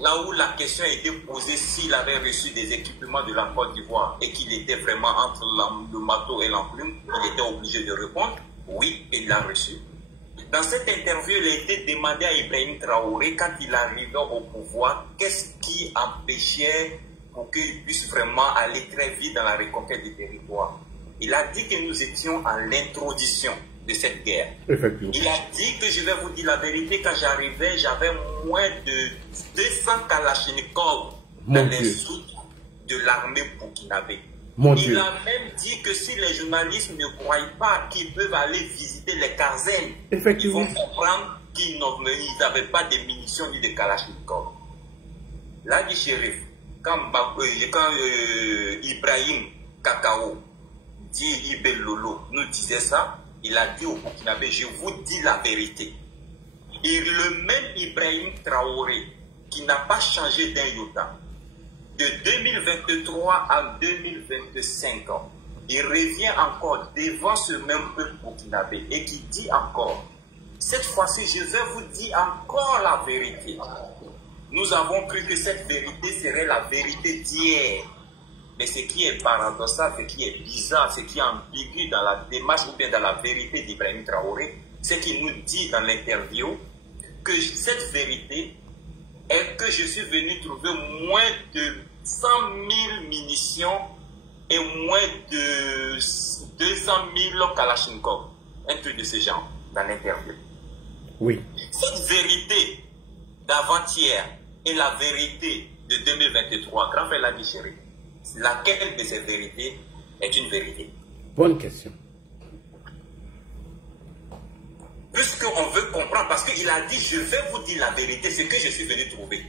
là où la question a été posée s'il avait reçu des équipements de la Côte d'Ivoire et qu'il était vraiment entre le marteau et l'enclume, il était obligé de répondre, oui, il l'a reçu. Dans cette interview, il a été demandé à Ibrahim Traoré, quand il arrivait au pouvoir, qu'est-ce qui empêchait pour qu'il puisse vraiment aller très vite dans la reconquête du territoire. Il a dit que nous étions à l'introduction de cette guerre. Il a dit que, je vais vous dire la vérité, quand j'arrivais, j'avais moins de 200 Kalachnikov dans les soutes de l'armée burkinabé. Il a même dit que si les journalistes ne croient pas qu'ils peuvent aller visiter les casernes, ils vont comprendre qu'ils n'avaient pas de munitions ni de Kalachnikov. Là, dit Chérif, quand Ibrahim Kakao dit Ibé Lolo nous disait ça, il a dit au Burkinabé, je vous dis la vérité. Et le même Ibrahim Traoré, qui n'a pas changé d'un iota, de 2023 à 2025, il revient encore devant ce même peuple burkinabé et qui dit encore, cette fois-ci, je vais vous dire encore la vérité. Nous avons cru que cette vérité serait la vérité d'hier. Mais ce qui est paradoxal, ce qui est bizarre, ce qui est ambigu dans la démarche ou bien dans la vérité d'Ibrahim Traoré, c'est qu'il nous dit dans l'interview que cette vérité est que je suis venu trouver moins de 100 000 munitions et moins de 200 000 Kalachnikov. Un truc de ce genre dans l'interview. Oui. Cette vérité d'avant-hier et la vérité de 2023, grand frère l'a dit, chéri, laquelle de ces vérités est une vérité? Bonne question. Puisqu'on veut comprendre, parce qu'il a dit, je vais vous dire la vérité, ce que je suis venu trouver.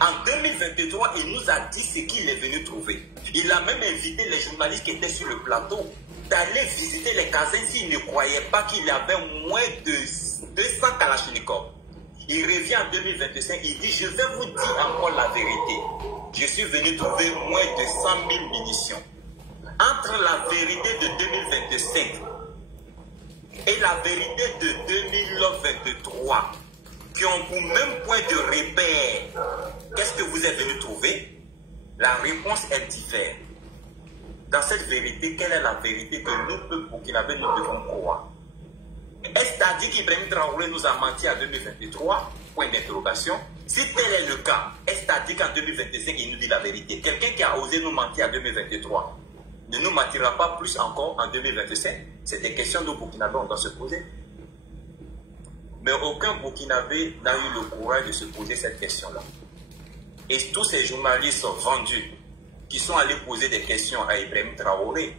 En 2023, il nous a dit ce qu'il est venu trouver. Il a même invité les journalistes qui étaient sur le plateau d'aller visiter les casernes s'ils ne croyaient pas qu'il y avait moins de 200 Kalachnikov. Il revient en 2025, il dit, je vais vous dire encore la vérité. Je suis venu trouver moins de 100 000 munitions. Entre la vérité de 2025 et la vérité de 2023, qui ont pour même point de repère, qu'est-ce que vous êtes venu trouver? La réponse est différente. Dans cette vérité, quelle est la vérité que nous, peuple burkinabé, nous devons croire? Est-ce à dire qu'Ibrahim Traoré nous a menti en 2023? Point d'interrogation. Si tel est le cas, est-ce à dire qu'en 2025, il nous dit la vérité? Quelqu'un qui a osé nous mentir en 2023 ne nous mentira pas plus encore en 2025? C'est des questions de Burkinabé, on doit se poser. Mais aucun Burkinabé n'a eu le courage de se poser cette question-là. Et tous ces journalistes vendus qui sont allés poser des questions à Ibrahim Traoré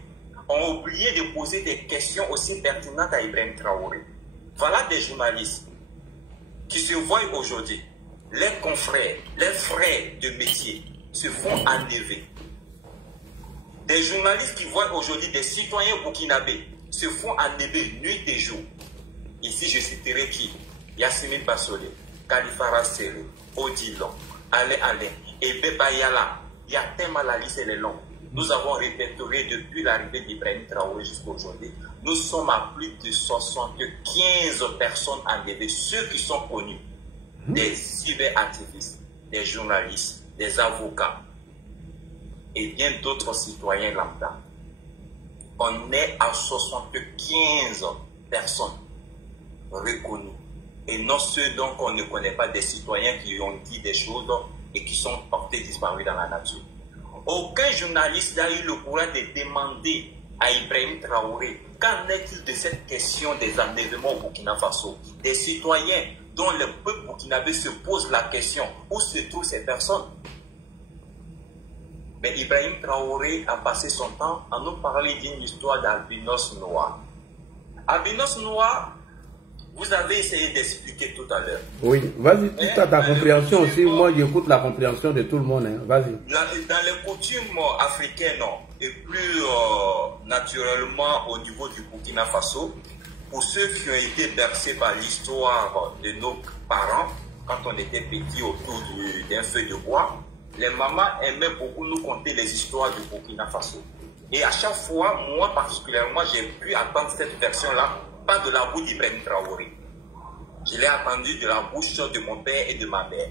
ont oublié de poser des questions aussi pertinentes à Ibrahim Traoré. Voilà des journalistes qui se voient aujourd'hui, les confrères, les frères de métier se font enlever. Des journalistes qui voient aujourd'hui des citoyens burkinabés se font enlever nuit et jour. Ici, je citerai qui? Yasmine Bassolé, Kalifara Serré, Odilon, Alain Alain, Ebe Bayala. Il y a tellement la liste, elle est longue. Nous avons répertorié depuis l'arrivée d'Ibrahim Traoré jusqu'à aujourd'hui. Nous sommes à plus de 75 personnes enlevées, ceux qui sont connus. Des cyberactivistes, des journalistes, des avocats et bien d'autres citoyens lambda. On est à 75 personnes reconnues. Et non ceux donc on ne connaît pas, des citoyens qui ont dit des choses et qui sont portés disparus dans la nature. Aucun journaliste n'a eu le courage de demander à Ibrahim Traoré qu'en est-il de cette question des enlèvements au Burkina Faso, des citoyens dont le peuple burkinabé se pose la question où se trouvent ces personnes. Mais Ibrahim Traoré a passé son temps à nous parler d'une histoire d'albinos noir. Albinos noir, vous avez essayé d'expliquer tout à l'heure. Oui, vas-y, tout à ta compréhension aussi. Moi, j'écoute la compréhension de tout le monde. Hein. Vas-y. Dans les coutumes africaines, et plus naturellement au niveau du Burkina Faso, pour ceux qui ont été bercés par l'histoire de nos parents, quand on était petits autour d'un feu de bois, les mamans aimaient beaucoup nous conter les histoires du Burkina Faso. Et à chaque fois, moi particulièrement, j'ai pu entendre cette version-là, pas de la bouche d'Ibrahim Traoré. Je l'ai entendu de la bouche de mon père et de ma mère.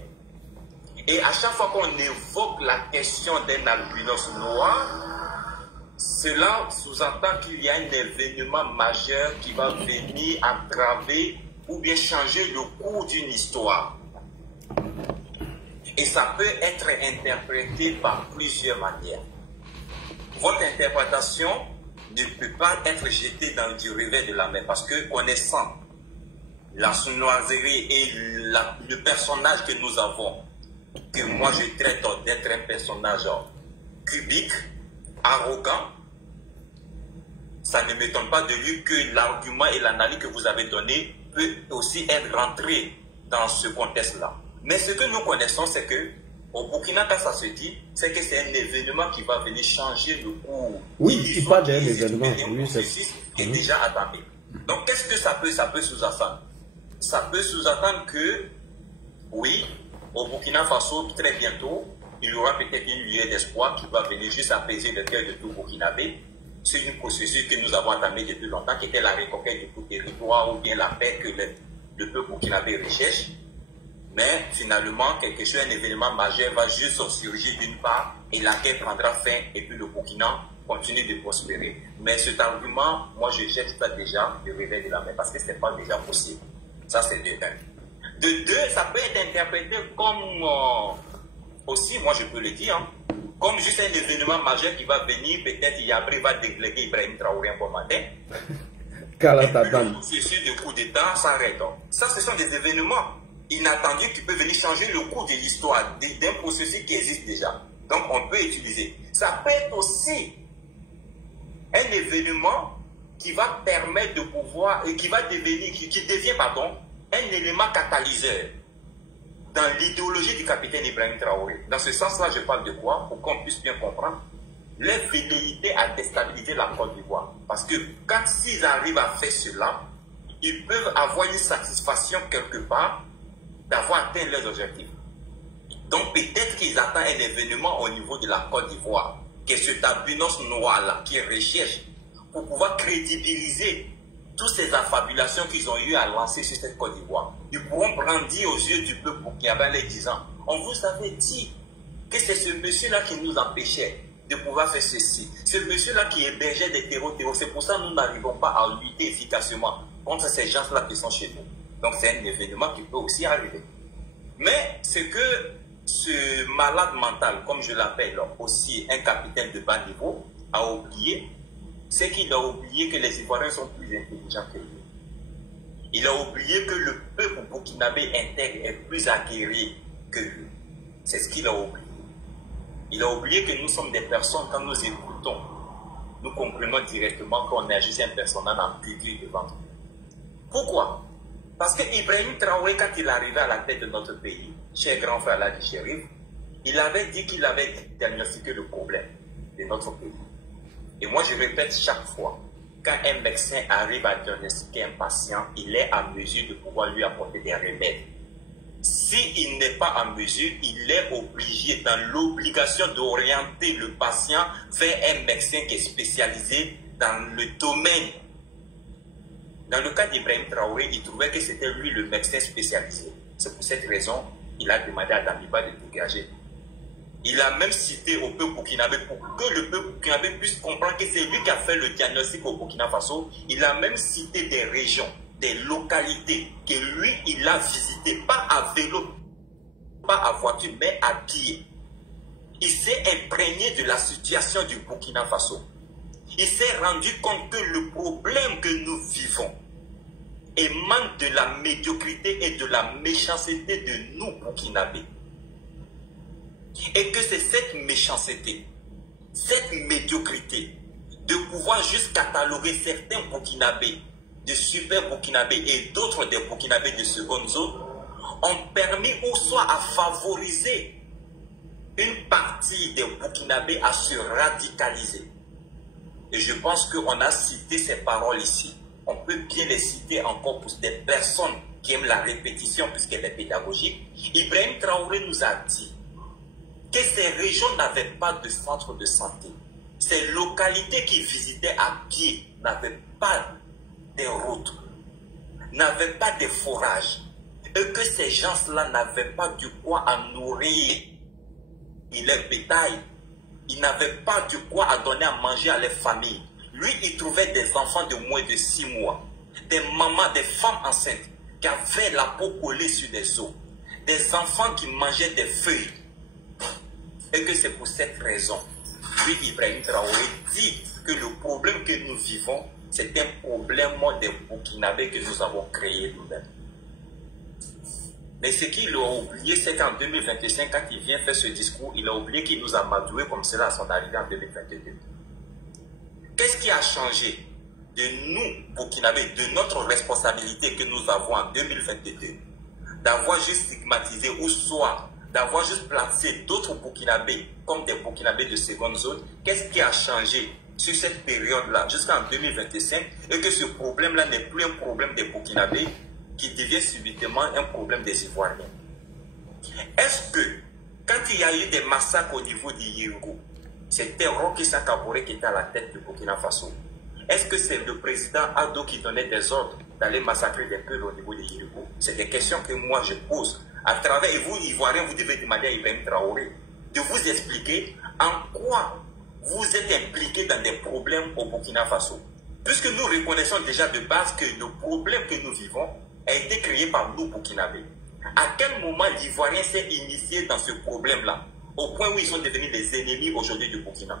Et à chaque fois qu'on évoque la question d'un albinos noir, cela sous-entend qu'il y a un événement majeur qui va venir entraver ou bien changer le cours d'une histoire. Et ça peut être interprété par plusieurs manières. Votre interprétation ne peut pas être jetée dans du revers de la main parce que connaissant la sournoiserie et le personnage que nous avons, que moi je traite d'être un personnage cubique, arrogant, ça ne m'étonne pas de lui que l'argument et l'analyse que vous avez donné peut aussi être rentré dans ce contexte-là. Mais ce que nous connaissons, c'est que au Burkina, quand ça se dit, c'est que c'est un événement qui va venir changer le cours. Oui, il parle d'un événement. Oui, c'est déjà attendu. Donc, qu'est-ce que ça peut sous-entendre? Ça peut sous-entendre que, oui, au Burkina Faso, très bientôt, il y aura peut-être une lueur d'espoir qui va venir juste apaiser le cœur de tout Burkinabé. C'est une processus que nous avons entamée depuis longtemps, qui était la reconquête de tout territoire ou bien la paix que le peuple burkinabé recherche. Mais finalement, un événement majeur va juste surgir d'une part et la guerre prendra fin et puis le Burkina continue de prospérer. Mais cet argument, moi je jette ça déjà de revers de la main parce que ce n'est pas déjà possible. Ça c'est de un. De deux, ça peut être interprété comme, aussi, moi je peux le dire, hein, comme juste un événement majeur qui va venir, peut-être Yabré va déléguer Ibrahim Traoré un bon matin. Le processus de coup d'État s'arrête. Ça, ce sont des événements inattendus qui peuvent venir changer le cours de l'histoire d'un processus qui existe déjà. Donc, on peut utiliser. Ça peut être aussi un événement qui va permettre de pouvoir, qui va devenir, qui devient, pardon, un élément catalyseur dans l'idéologie du capitaine Ibrahim Traoré. Dans ce sens-là, je parle de quoi? Pour qu'on puisse bien comprendre leur velléité à déstabiliser la Côte d'Ivoire. Parce que quand s'ils arrivent à faire cela, ils peuvent avoir une satisfaction quelque part d'avoir atteint leurs objectifs. Donc peut-être qu'ils attendent un événement au niveau de la Côte d'Ivoire, qui est ce tabunos noir-là, qui recherche pour pouvoir crédibiliser toutes ces affabulations qu'ils ont eu à lancer sur cette Côte d'Ivoire. Ils pourront brandir aux yeux du peuple burkinabé les disant, on vous avait dit que c'est ce monsieur-là qui nous empêchait de pouvoir faire ceci. C'est le monsieur-là qui hébergeait des terreaux. C'est pour ça que nous n'arrivons pas à lutter efficacement contre ces gens-là qui sont chez nous. Donc c'est un événement qui peut aussi arriver. Mais ce que ce malade mental, comme je l'appelle aussi un capitaine de bas niveau, a oublié, c'est qu'il a oublié que les Ivoiriens sont plus intelligents que lui. Il a oublié que le peuple burkinabé intègre est plus aguerri que lui. C'est ce qu'il a oublié. Il a oublié que nous sommes des personnes, quand nous écoutons, nous comprenons directement qu'on est juste un personnage en public devant nous. Pourquoi? Parce que Ibrahim Traoré, quand il arrivait à la tête de notre pays, cher grand frère Ladi Chérif, il avait dit qu'il avait diagnostiqué le problème de notre pays. Et moi, je répète chaque fois, quand un médecin arrive à diagnostiquer un patient, il est en mesure de pouvoir lui apporter des remèdes. S'il n'est pas en mesure, il est obligé, dans l'obligation d'orienter le patient vers un médecin qui est spécialisé dans le domaine. Dans le cas d'Ibrahim Traoré, il trouvait que c'était lui le médecin spécialisé. C'est pour cette raison qu'il a demandé à Damiba de dégager. Il a même cité au peuple burkinabé pour que le peuple burkinabé puisse comprendre que c'est lui qui a fait le diagnostic au Burkina Faso. Il a même cité des régions, des localités que lui, il a visitées, pas à vélo, pas à voiture, mais à pied. Il s'est imprégné de la situation du Burkina Faso. Il s'est rendu compte que le problème que nous vivons émane de la médiocrité et de la méchanceté de nous, burkinabés. Et que c'est cette méchanceté, cette médiocrité, de pouvoir juste cataloguer certains burkinabés, de super burkinabés et d'autres des burkinabés de seconde zone, ont permis ou soit à favoriser une partie des burkinabés à se radicaliser. Et je pense qu'on a cité ces paroles ici. On peut bien les citer encore pour des personnes qui aiment la répétition puisqu'elle est pédagogique. Ibrahim Traoré nous a dit que ces régions n'avaient pas de centre de santé. Ces localités qu'ils visitaient à pied n'avaient pas de routes, n'avaient pas de forages. Et que ces gens-là n'avaient pas du quoi à nourrir leur bétail. Ils n'avaient pas du quoi à donner à manger à leurs familles. Lui, il trouvait des enfants de moins de 6 mois, des mamans, des femmes enceintes qui avaient la peau collée sur des os, des enfants qui mangeaient des feuilles. Et que c'est pour cette raison, lui, Ibrahim Traoré, dit que le problème que nous vivons, c'est un problème des Burkinabés que nous avons créé nous-mêmes. Mais ce qu'il a oublié, c'est qu'en 2025, quand il vient faire ce discours, il a oublié qu'il nous a madoué comme cela à son arrivée en 2022. Qu'est-ce qui a changé de nous, Burkinabés, de notre responsabilité que nous avons en 2022, d'avoir juste stigmatisé ou soit d'avoir juste placé d'autres Burkinabés comme des Burkinabés de seconde zone? Qu'est-ce qui a changé sur cette période-là jusqu'en 2025 et que ce problème-là n'est plus un problème des Burkinabés qui devient subitement un problème des Ivoiriens? Est-ce que, quand il y a eu des massacres au niveau du Yirgou, c'était Roch Kaboré qui était à la tête du Burkina Faso? Est-ce que c'est le président Ado qui donnait des ordres d'aller massacrer des peuples au niveau du Yirgou? C'est des questions que moi je pose. À travers, et vous, Ivoiriens, vous devez demander à Ibrahim Traoré de vous expliquer en quoi vous êtes impliqués dans des problèmes au Burkina Faso. Puisque nous reconnaissons déjà de base que le problème que nous vivons a été créé par nous, Burkinabés. À quel moment l'Ivoirien s'est initié dans ce problème-là, au point où ils sont devenus les ennemis aujourd'hui du Burkina?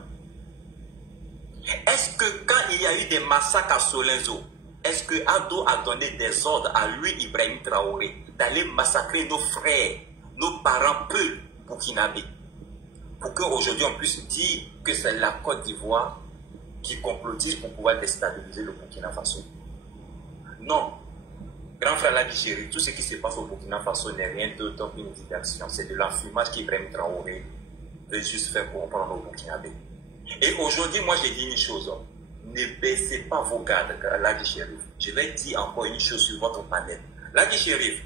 Est-ce que quand il y a eu des massacres à Solenzo, est-ce que Ado a donné des ordres à lui, Ibrahim Traoré, d'aller massacrer nos frères, nos parents peu burkinabés, pour qu'aujourd'hui on puisse dire que c'est la Côte d'Ivoire qui complotise pour pouvoir déstabiliser le Burkina Faso? Non. Grand frère Ladi Chéri, tout ce qui se passe au Burkina Faso n'est rien d'autre qu'une diversion. C'est de l'enfumage qu'Ibrahim Traoré veut juste faire comprendre au Burkinabé. Et aujourd'hui, moi j'ai dit une chose. Ne baissez pas vos gardes, Ladi Chéri. Je vais dire encore une chose sur votre panel. Ladi Chéri,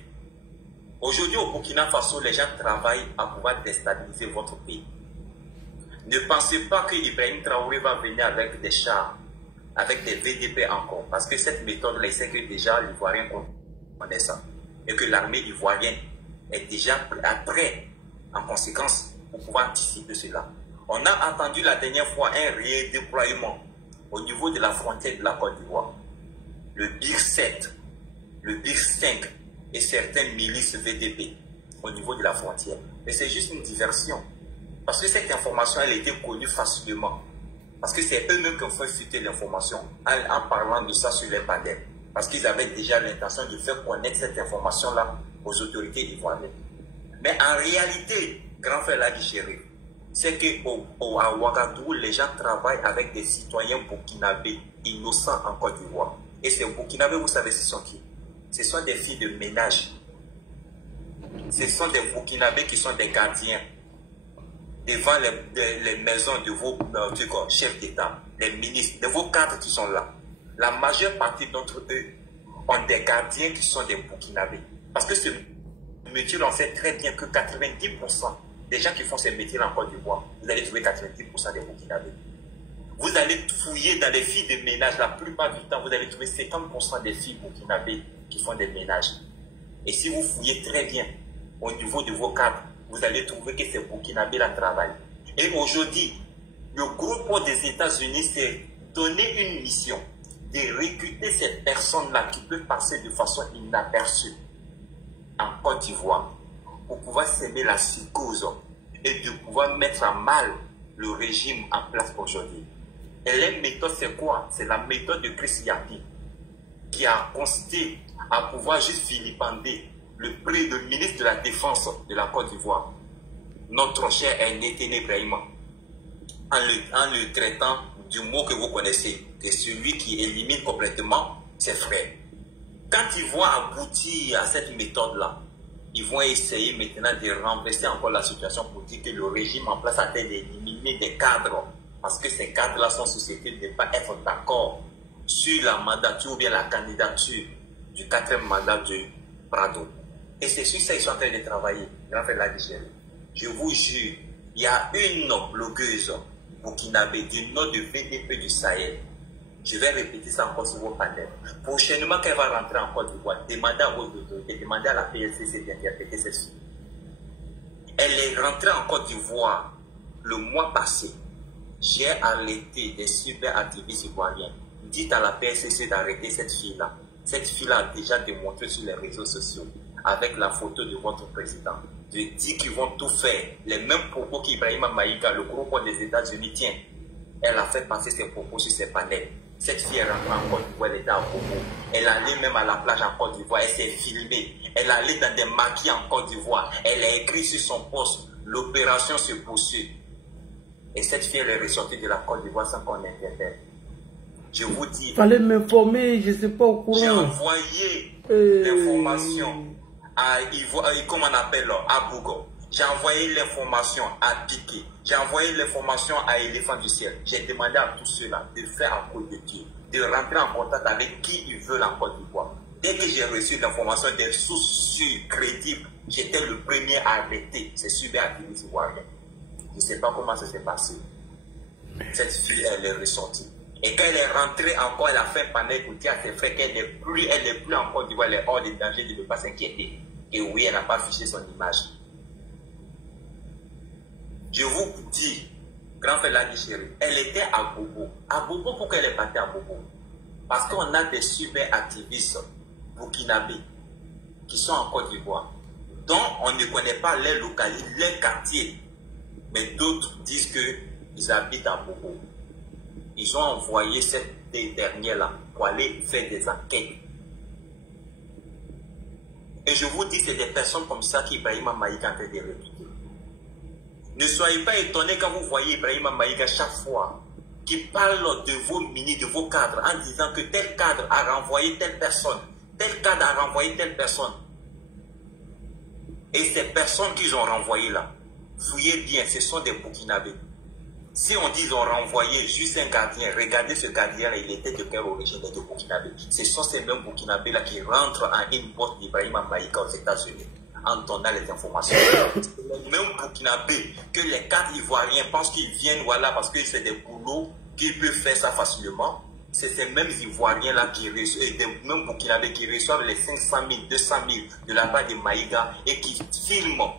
aujourd'hui au Burkina Faso, les gens travaillent à pouvoir déstabiliser votre pays. Ne pensez pas que Ibrahim Traoré va venir avec des chars, avec des VDP encore. Parce que cette méthode-là, il sait que déjà l'Ivoirien connaît ça. Et que l'armée ivoirienne est déjà prête, en conséquence, pour pouvoir anticiper cela. On a attendu la dernière fois un redéploiement au niveau de la frontière de la Côte d'Ivoire. Le BIR 7, le BIR 5 et certaines milices VDP au niveau de la frontière. Mais c'est juste une diversion. Parce que cette information, elle était connue facilement. Parce que c'est eux-mêmes qui ont fait fuiter l'information en parlant de ça sur les panels. Parce qu'ils avaient déjà l'intention de faire connaître cette information-là aux autorités ivoiriennes. Mais en réalité, grand frère Ladi Chéri, c'est qu'à Ouagadougou, les gens travaillent avec des citoyens burkinabés innocents en Côte d'Ivoire. Et ces burkinabés, vous savez, ce sont qui? Ce sont des filles de ménage. Ce sont des burkinabés qui sont des gardiens devant les maisons de vos chefs d'État, les ministres, de vos cadres qui sont là. La majeure partie d'entre eux ont des gardiens qui sont des burkinabés. Parce que ce métier, on sait très bien que 90% des gens qui font ces métiers en Côte d'Ivoire, vous allez trouver 90% des burkinabés. Vous allez fouiller dans les filles de ménage, la plupart du temps, vous allez trouver 50% des filles burkinabés qui font des ménages. Et si vous fouillez très bien au niveau de vos cadres, vous allez trouver que ces burkinabés la travaillent. Et aujourd'hui, le groupe des États-Unis s'est donné une mission de recruter ces personnes-là qui peuvent passer de façon inaperçue en Côte d'Ivoire pour pouvoir s'aimer la psychose et de pouvoir mettre à mal le régime en place aujourd'hui. Et la méthode, c'est quoi? C'est la méthode de Chris Yapi qui a consisté à pouvoir juste vilipender le ministre de la Défense de la Côte d'Ivoire, notre cher Néténé Brahima, en le traitant du mot que vous connaissez, que celui qui élimine complètement ses frères. Quand ils vont aboutir à cette méthode-là, ils vont essayer maintenant de renverser encore la situation pour dire que le régime en place a été d'éliminer des cadres, parce que ces cadres-là sont susceptibles de ne pas être d'accord sur la mandature ou bien la candidature du 4e mandat de Prado. Et c'est sur ça qu'ils sont en train de travailler. Je vous jure, il y a une blogueuse burkinabé du nom de VDP du Sahel. Je vais répéter ça encore sur vos panels. Prochainement, quand elle va rentrer en Côte d'Ivoire, demandez à vos autorités, demandez à la PSCC d'interpréter cette fille. Elle est rentrée en Côte d'Ivoire le mois passé. J'ai arrêté des super activistes ivoiriens. Dites à la PSCC d'arrêter cette fille-là. Cette fille-là a déjà démontré sur les réseaux sociaux, avec la photo de votre président, de dire qu'ils vont tout faire. Les mêmes propos qu'Ibrahima Maïga, le groupe des États-Unis, tient. Elle a fait passer ses propos sur ses panels. Cette fille est rentrée en Côte d'Ivoire, elle était à Bobo. Elle allait même à la plage en Côte d'Ivoire, elle s'est filmée. Elle allait dans des maquis en Côte d'Ivoire. Elle a écrit sur son poste, l'opération se poursuit. Et cette fille, elle est ressortie de la Côte d'Ivoire sans qu'on l'interpelle. Je vous dis... Fallait m'informer, je ne sais pas au courant. J'ai envoyé l'information à comment on appelle, à Bougo. J'ai envoyé l'information à Piqué. J'ai envoyé l'information à Éléphant du Ciel. J'ai demandé à tous ceux-là de faire un coup de Dieu, de rentrer en contact avec qui ils veulent en Côte d'Ivoire. Dès que j'ai reçu l'information des sources crédibles, j'étais le premier à arrêter ces cyberactivistes ivoiriens. Je ne sais pas comment ça s'est passé. Cette fille, elle est ressortie. Et quand elle est rentrée encore, elle a fait panel pour dire à ses frères qu'elle n'est plus en Côte d'Ivoire, elle est hors de danger de ne pas s'inquiéter. Et oui, elle n'a pas affiché son image. Je vous dis, grand frère Ladi Chéri, elle était à Bobo. À Bobo, pourquoi elle est partie à Bobo? Parce qu'on a des super activistes burkinabés qui sont en Côte d'Ivoire. dont on ne connaît pas les localités, les quartiers. Mais d'autres disent qu'ils habitent à Bobo. Ils ont envoyé cette dernière-là pour aller faire des enquêtes. Et je vous dis, c'est des personnes comme ça qu'Ibrahima Maïga a en train de recruter. Ne soyez pas étonnés quand vous voyez Ibrahima Maïga chaque fois qui parle de vos ministres, de vos cadres, en disant que tel cadre a renvoyé telle personne, tel cadre a renvoyé telle personne. Et ces personnes qu'ils ont renvoyées là, fouillez bien, ce sont des Burkinabés. Si on dit qu'ils ont renvoyé juste un gardien, regardez ce gardien-là, il était de quelle origine? De Burkinabé. Ce sont ces mêmes Burkinabés-là qui rentrent en une boîte d'Ibrahima Maïga aux États-Unis en donnant les informations. C'est les mêmes Burkinabés que les 4 Ivoiriens pensent qu'ils viennent, voilà, parce que c'est des boulots qu'ils peuvent faire ça facilement. C'est ces mêmes Ivoiriens-là qui reçoivent, des mêmes Burkinabés qui reçoivent les 500 000, 200 000 de la part de Maïga et qui filment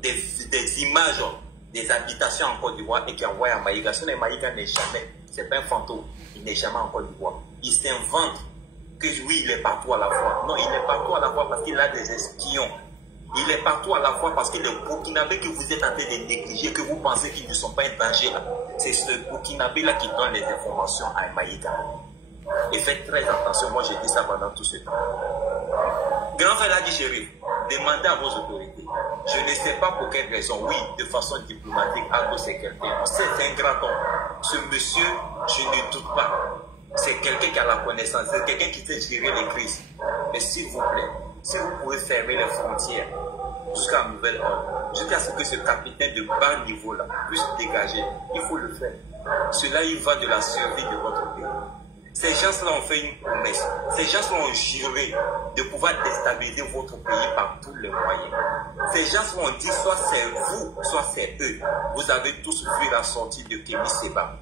des images des habitations en Côte d'Ivoire et qui envoient à Maïga. Sinon, Maïga n'est jamais, c'est pas un fantôme, il n'est jamais en Côte d'Ivoire. Il s'invente que oui, il est partout à la fois. Non, il est partout à la fois parce qu'il a des espions. Il est partout à la fois parce que les Burkinabés que vous êtes en train de négliger, que vous pensez qu'ils ne sont pas un danger, c'est ce Burkinabé-là qui donne les informations à Maïga. Et faites très attention, moi j'ai dit ça pendant tout ce temps. Grand frère Hadi Chérif, demandez à vos autorités. Je ne sais pas pour quelle raison, oui, de façon diplomatique, Aldo c'est quelqu'un. C'est un grand homme. Ce monsieur, je ne doute pas. C'est quelqu'un qui a la connaissance, c'est quelqu'un qui sait gérer les crises. Mais s'il vous plaît, si vous pouvez fermer les frontières jusqu'à un nouvel ordre, jusqu'à ce que ce capitaine de bas niveau là puisse dégager, il faut le faire. Cela il va de la survie de votre pays. Ces gens-là ont fait une promesse. Ces gens-là ont juré de pouvoir déstabiliser votre pays par tous les moyens. Ces gens-là ont dit soit c'est vous, soit c'est eux. Vous avez tous vu la sortie de Kémi Séba.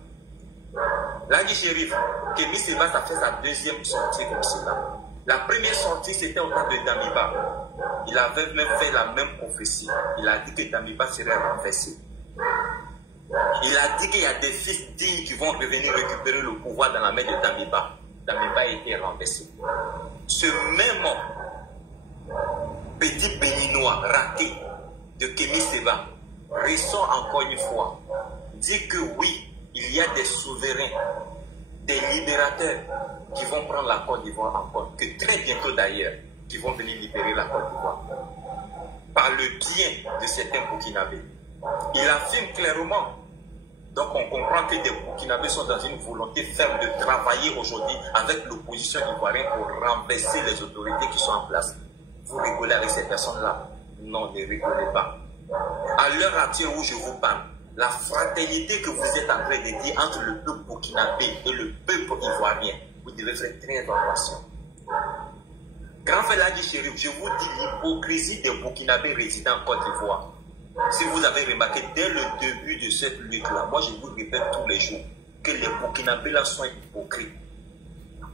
Hadi Chérif, Kémi Séba, ça fait sa deuxième sortie comme cela. La première sortie, c'était au temps de Damiba. Il avait même fait la même prophétie. Il a dit que Damiba serait renversé. Il a dit qu'il y a des fils dignes qui vont revenir récupérer le pouvoir dans la main de Damiba. Damiba a été renversé. Ce même petit béninois raté de Kémi Séba ressort encore une fois, dit que oui, il y a des souverains, des libérateurs qui vont prendre la Côte d'Ivoire en compte, que très bientôt d'ailleurs, qui vont venir libérer la Côte d'Ivoire par le bien de certains Burkinabés. Il affirme clairement. Donc on comprend que des Burkinabés sont dans une volonté ferme de travailler aujourd'hui avec l'opposition ivoirienne pour renverser les autorités qui sont en place. Vous rigolez avec ces personnes-là? Non, ne rigolez pas. À l'heure actuelle où je vous parle, la fraternité que vous êtes en train de dire entre le peuple burkinabé et le peuple ivoirien, vous devez faire très attention. Grand frère Hadi Chérif, je vous dis l'hypocrisie des Burkinabés résidant en Côte d'Ivoire. Si vous avez remarqué dès le début de cette lutte-là, moi je vous répète tous les jours que les Burkinabés là sont hypocrites.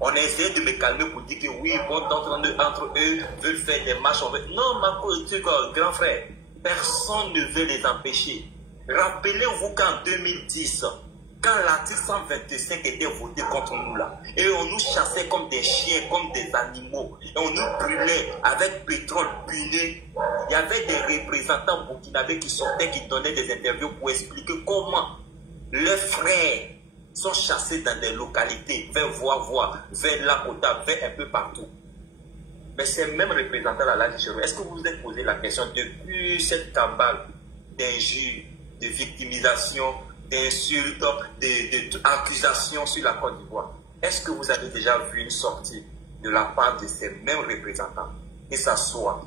On a essayé de me calmer pour dire que oui, bon, entre eux veulent faire des marches. Non, grand frère, personne ne veut les empêcher. Rappelez-vous qu'en 2010, quand l'article 125 était voté contre nous là, et on nous chassait comme des chiens, comme des animaux, et on nous brûlait avec pétrole brûlé, il y avait des représentants burkinabés qui sortaient, qui donnaient des interviews pour expliquer comment leurs frères sont chassés dans des localités, vers Voie, vers Lakota, vers un peu partout. Mais ces mêmes représentants là, est-ce que vous vous êtes posé la question depuis cette cabale d'injures, de victimisation, d'insultes, d'accusations sur la Côte d'Ivoire? Est-ce que vous avez déjà vu une sortie de la part de ces mêmes représentants, que ce soit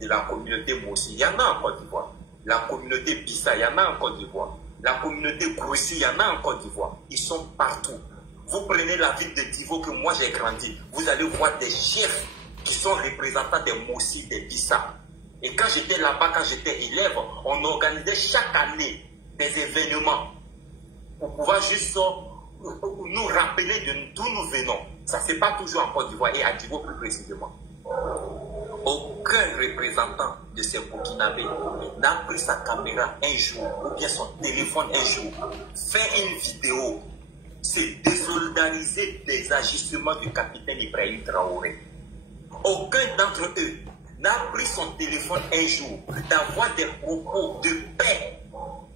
de la communauté Moussi, il y en a en Côte d'Ivoire, la communauté Bissa, il y en a en Côte d'Ivoire, la communauté Goussi, il y en a en Côte d'Ivoire, ils sont partout. Vous prenez la ville de Divo que moi j'ai grandi, vous allez voir des chefs qui sont représentants des Moussi, des Bissa. Et quand j'étais là-bas, quand j'étais élève, on organisait chaque année des événements pour pouvoir juste nous rappeler d'où nous venons. Ça ne se passe pas toujours en Côte d'Ivoire et à Divo plus précisément. Aucun représentant de ces Burkinabés n'a pris sa caméra un jour ou bien son téléphone un jour, fait une vidéo, se désolidariser des agissements du capitaine Ibrahim Traoré. Aucun d'entre eux n'a pris son téléphone un jour d'avoir des propos de paix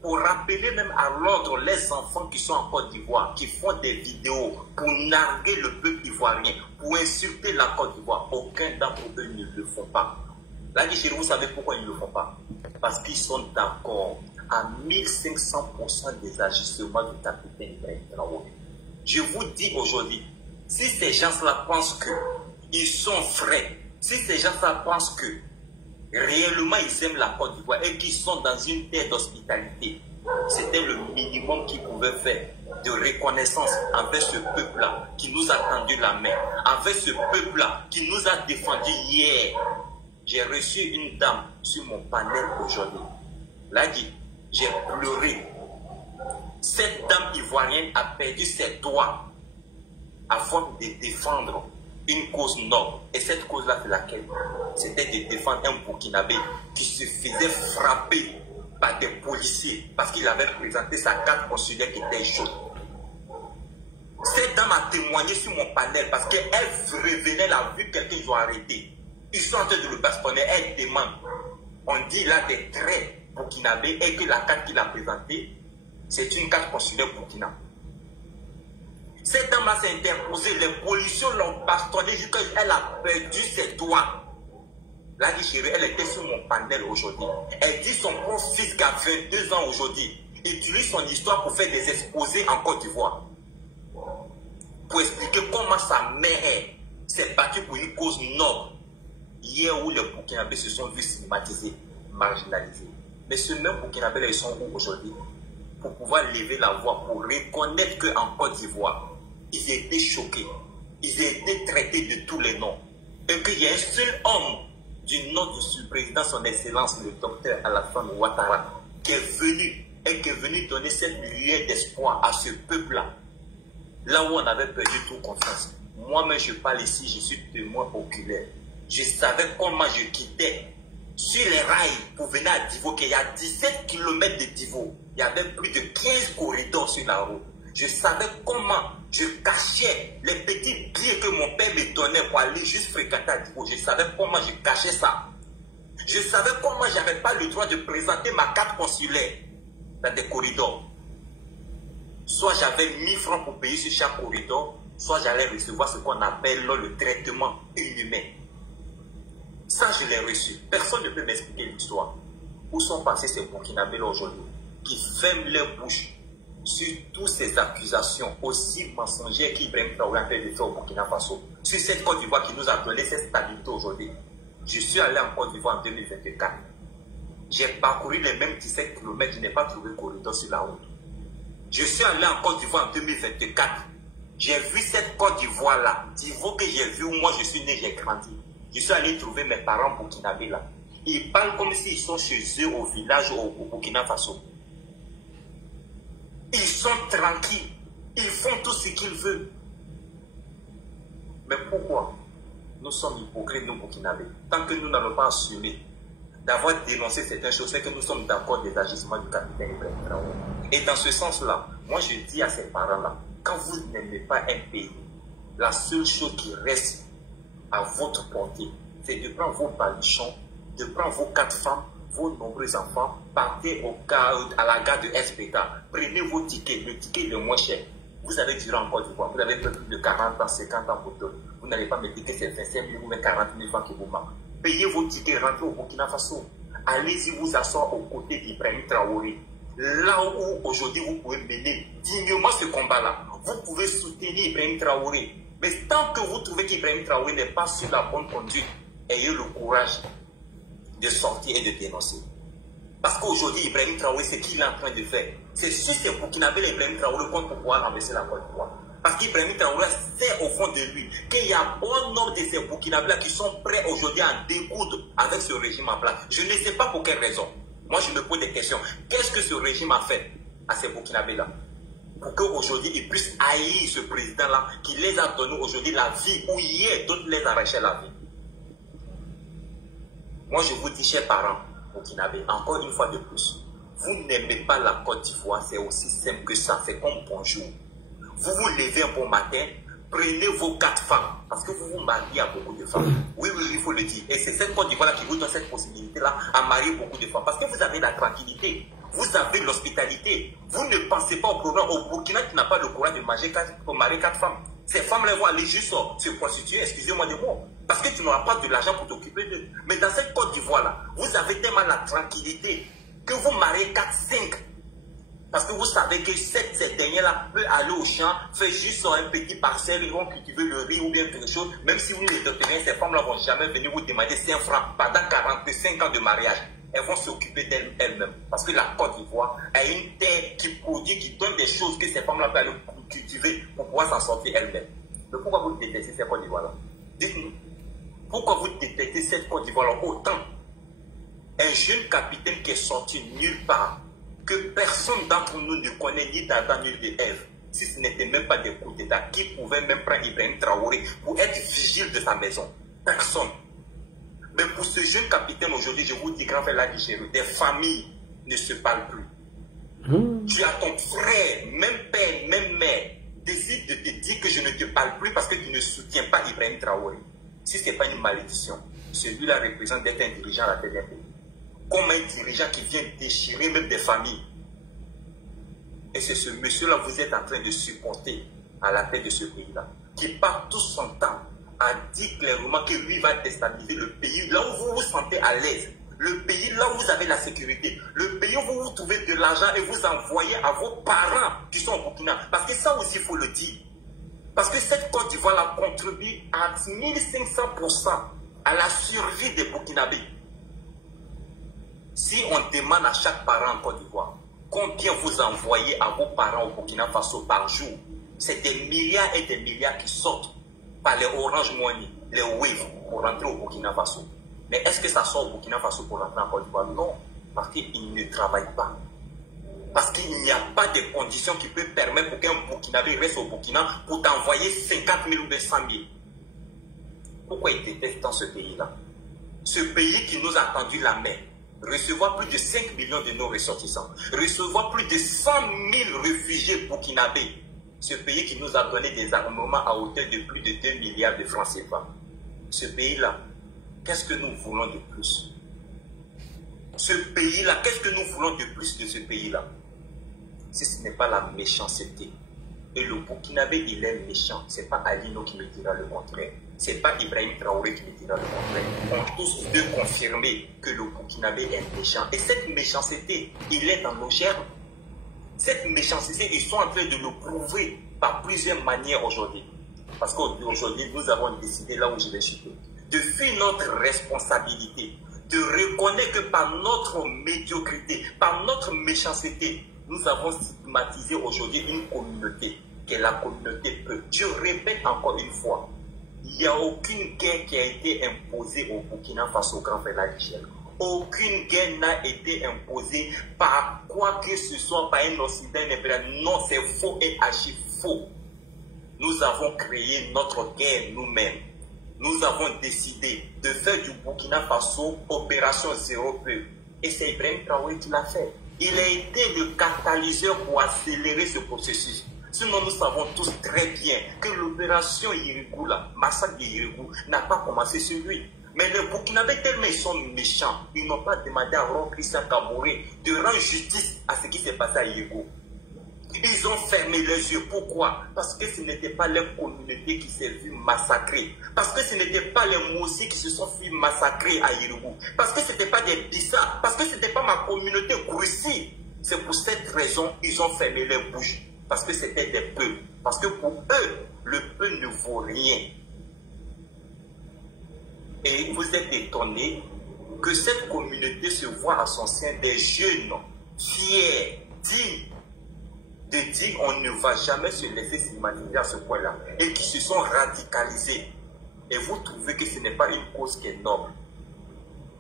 pour rappeler même à l'ordre les enfants qui sont en Côte d'Ivoire, qui font des vidéos pour narguer le peuple ivoirien, pour insulter la Côte d'Ivoire. Aucun d'entre eux ne le font pas. Là, vous savez pourquoi ils ne le font pas? Parce qu'ils sont d'accord à 1500% des agissements du capitaine Ibrahim Traoré. Je vous dis aujourd'hui, si ces gens-là pensent qu'ils sont vrais, si ces gens-là pensent que réellement ils aiment la Côte d'Ivoire et qu'ils sont dans une terre d'hospitalité, c'était le minimum qu'ils pouvaient faire de reconnaissance envers ce peuple-là qui nous a tendu la main, envers ce peuple-là qui nous a défendu hier. J'ai reçu une dame sur mon panel aujourd'hui. Là, j'ai pleuré. Cette dame ivoirienne a perdu ses doigts avant de défendre une cause noble. Et cette cause-là, c'est laquelle? C'était de défendre un Burkinabé qui se faisait frapper par des policiers parce qu'il avait présenté sa carte consulaire qui était chaude. Cette dame a témoigné sur mon panel parce qu'elle revenait, elle a vu quelqu'un, ils ont arrêté. Ils sont en train de le bastonner, elle demande. On dit là des traits burkinabés et que la carte qu'il a présentée, c'est une carte consulaire burkina. Cette dame s'est interposée, les policiers l'ont bastonné jusqu'à elle a perdu ses doigts. Là, elle était sur mon panel aujourd'hui. Elle dit son propre fils qui a 22 ans aujourd'hui utilise son histoire pour faire des exposés en Côte d'Ivoire. Pour expliquer comment sa mère s'est battue pour une cause noble. Hier où les Burkinabés se sont vus stigmatisés, marginalisés. Mais ce même Burkinabés, ils sont où aujourd'hui? Pour pouvoir lever la voix, pour reconnaître qu'en Côte d'Ivoire, ils étaient choqués, ils étaient traités de tous les noms. Et qu'il y a un seul homme du nom du président, son excellence, le docteur Alassane Ouattara, qui est venu donner cette lueur d'espoir à ce peuple-là. Là où on avait perdu toute confiance. Moi-même, je parle ici, je suis témoin oculaire. Je savais comment je quittais sur les rails pour venir à Divo, qu'il y a 17 km de Divo. Il y avait plus de 15 corridors sur la route. Je savais comment je cachais les petits billets que mon père me donnait pour aller juste fréquenter à Divo. Je savais comment je cachais ça. Je savais comment je n'avais pas le droit de présenter ma carte consulaire dans des corridors. Soit j'avais 1000 francs pour payer sur chaque corridor, soit j'allais recevoir ce qu'on appelle le traitement inhumain. Ça, je l'ai reçu. Personne ne peut m'expliquer l'histoire. Où sont passés ces Burkinabés aujourd'hui qui ferment leur bouche sur toutes ces accusations aussi mensongères qu'Ibrahim Traoré a fait de faire au Burkina Faso, sur cette Côte d'Ivoire qui nous a donné cette stabilité aujourd'hui. Je suis allé en Côte d'Ivoire en 2024. J'ai parcouru les mêmes 17 km, je n'ai pas trouvé corridor sur la route. Je suis allé en Côte d'Ivoire en 2024. J'ai vu cette Côte d'Ivoire-là, Divo que j'ai vu où moi je suis né, j'ai grandi. Je suis allé trouver mes parents burkinabés là. Ils parlent comme s'ils sont chez eux au village au Burkina Faso. Ils sont tranquilles. Ils font tout ce qu'ils veulent. Mais pourquoi nous sommes hypocrites, nous burkinabés? Tant que nous n'avons pas assumé d'avoir dénoncé certaines choses, c'est que nous sommes d'accord des agissements du capitaine Ibrahim Traoré. Et dans ce sens-là, moi je dis à ces parents-là, quand vous n'aimez pas un pays, la seule chose qui reste à votre portée, c'est de prendre vos baluchons, de prendre vos 4 femmes, vos nombreux enfants, partez à la gare de SPK, prenez vos tickets, le ticket le moins cher. Vous avez duré en Côte d'Ivoire, vous avez plus de 40 ans, 50 ans pour tout. Vous n'allez pas me dire que c'est 25 000 ou 40 000 francs qui vous manquent. Payez vos tickets, rentrez au Burkina Faso. Allez-y vous asseoir aux côtés d'Ibrahim Traoré. Là où aujourd'hui vous pouvez mener dignement ce combat-là. Vous pouvez soutenir Ibrahim Traoré. Mais tant que vous trouvez qu'Ibrahim Traoré n'est pas sur la bonne conduite, ayez le courage de sortir et de dénoncer. Parce qu'aujourd'hui, Ibrahim Traoré, c'est ce qu'il est en train de faire. C'est sur ces Burkinabés, Ibrahim Traoré compte pour pouvoir renverser la Côte d'Ivoire. Parce qu'Ibrahim Traoré sait au fond de lui qu'il y a bon nombre de ces Burkinabés qui sont prêts aujourd'hui à découdre avec ce régime en place. Je ne sais pas pour quelle raison. Moi, je me pose des questions. Qu'est-ce que ce régime a fait à ces Burkinabés-là pour qu'aujourd'hui, ils puissent haïr ce président-là qui les a donné aujourd'hui la vie, où hier, d'autres les arrachaient la vie. Moi, je vous dis, chers parents burkinabés, encore une fois de plus, vous n'aimez pas la Côte d'Ivoire, c'est aussi simple que ça, c'est comme bonjour. Vous vous levez un bon matin, prenez vos 4 femmes, parce que vous vous mariez à beaucoup de femmes. Oui, il faut le dire. Et c'est cette Côte d'Ivoire qui vous donne cette possibilité-là à marier beaucoup de femmes. Parce que vous avez la tranquillité, vous avez l'hospitalité. Vous ne pensez pas au problème. Au Burkina, qui n'a pas le courage de marier 4 femmes. Ces femmes-là vont aller juste se prostituer, excusez-moi de mots, parce que tu n'auras pas de l'argent pour t'occuper d'eux. Mais dans cette Côte d'Ivoire-là, vous avez tellement la tranquillité que vous mariez 4, 5. Parce que vous savez que ces derniers-là peuvent aller au champ, faire juste un petit parcelle, ils vont cultiver le riz ou bien quelque chose. Même si vous ne les donnez rien, ces femmes-là vont jamais venir vous demander 5 francs pendant 45 ans de mariage. Elles vont s'occuper d'elles-mêmes. Parce que la Côte d'Ivoire a une terre qui produit, qui donne des choses que ces femmes-là peuvent aller cultiver pour pouvoir s'en sortir elles-mêmes. Mais pourquoi vous détestez cette Côte d'Ivoire-là? Dites-nous. Pourquoi vous détestez cette Côte d'Ivoire-là autant? Un jeune capitaine qui est sorti nulle part, que personne d'entre nous ne connaît ni d'Adam ni d'Ève, si ce n'était même pas des coups d'État, qui pouvaient même prendre Ibrahim Traoré pour être vigile de sa maison? Personne. Mais pour ce jeune capitaine aujourd'hui, je vous dis, grand frère Ladji, des familles ne se parlent plus. Tu as ton frère, même père, même mère, décide de te dire que je ne te parle plus parce que tu ne soutiens pas Ibrahim Traoré. Si ce n'est pas une malédiction, celui-là représente d'être un dirigeant à la tête d'un pays. Comme un dirigeant qui vient déchirer même des familles. Et c'est ce monsieur-là que vous êtes en train de supporter à la tête de ce pays-là, qui part tout son temps à dire clairement que lui va déstabiliser le pays, là où vous vous sentez à l'aise, le pays là où vous avez la sécurité, le pays où vous trouvez de l'argent et vous envoyez à vos parents qui sont au Burkina. Parce que ça aussi, il faut le dire. Parce que cette Côte d'Ivoire contribue à 1500% à la survie des Burkinabés. Si on demande à chaque parent en Côte d'Ivoire combien vous envoyez à vos parents au Burkina Faso par jour, c'est des milliards et des milliards qui sortent par les Orange Money, les Wave pour rentrer au Burkina Faso. Mais est-ce que ça sort au Burkina Faso pour rentrer en Côte d'Ivoire? Non, parce qu'ils ne travaillent pas. Parce qu'il n'y a pas de conditions qui peuvent permettre pour qu'un Burkinabé reste au Burkina pour t'envoyer 50 000 ou 200 000. Pourquoi ils détestent dans ce pays-là? Ce pays qui nous a tendu la main, recevoir plus de 5 millions de nos ressortissants, recevoir plus de 100 000 réfugiés burkinabés, ce pays qui nous a donné des armements à hauteur de plus de 2 milliards de francs CFA. Ce pays-là, qu'est-ce que nous voulons de plus? Ce pays-là, qu'est-ce que nous voulons de plus de ce pays-là? Si ce n'est pas la méchanceté. Et le Burkinabé, il est méchant. Ce n'est pas Alino qui me dira le contraire. Ce n'est pas Ibrahim Traoré qui me dira le contraire. On peut tous deux confirmer que le Burkinabé est méchant. Et cette méchanceté, il est dans nos germes. Cette méchanceté, ils sont en train de le prouver par plusieurs manières aujourd'hui. Parce qu'aujourd'hui, nous avons décidé, là où je vais chuter, de fuir notre responsabilité, de reconnaître que par notre médiocrité, par notre méchanceté, nous avons stigmatisé aujourd'hui une communauté, qui est la communauté Peu. Je répète encore une fois, il n'y a aucune guerre qui a été imposée au Burkina Faso, grand frère Ladji. Aucune guerre n'a été imposée par quoi que ce soit, par un Occident. Non, c'est faux et archi faux. Nous avons créé notre guerre nous-mêmes. Nous avons décidé de faire du Burkina Faso opération zéro peu. Et c'est Ibrahim Traoré qui l'a fait. Il a été le catalyseur pour accélérer ce processus. Sinon, nous savons tous très bien que l'opération Irigou, la massacre d'Irigou, n'a pas commencé sur lui. Mais les Burkinabés, tellement ils sont méchants, ils n'ont pas demandé à Roch Christian Kaboré de rendre justice à ce qui s'est passé à Irigou. Ils ont fermé les yeux. Pourquoi? Parce que ce n'était pas leur communauté qui s'est vue massacrée. Parce que ce n'était pas les Moussis qui se sont vus massacrer à Irigou. Parce que ce n'était pas des Bissa. Parce que ce n'était pas ma communauté Kourisi. C'est pour cette raison qu'ils ont fermé les bouches. Parce que c'était des peuples. Parce que pour eux, le peuple ne vaut rien. Et vous êtes étonnés que cette communauté se voit à son sein des jeunes fiers, dignes, de dire on ne va jamais se laisser stigmatiser à ce point-là, et qui se sont radicalisés. Et vous trouvez que ce n'est pas une cause qui est noble.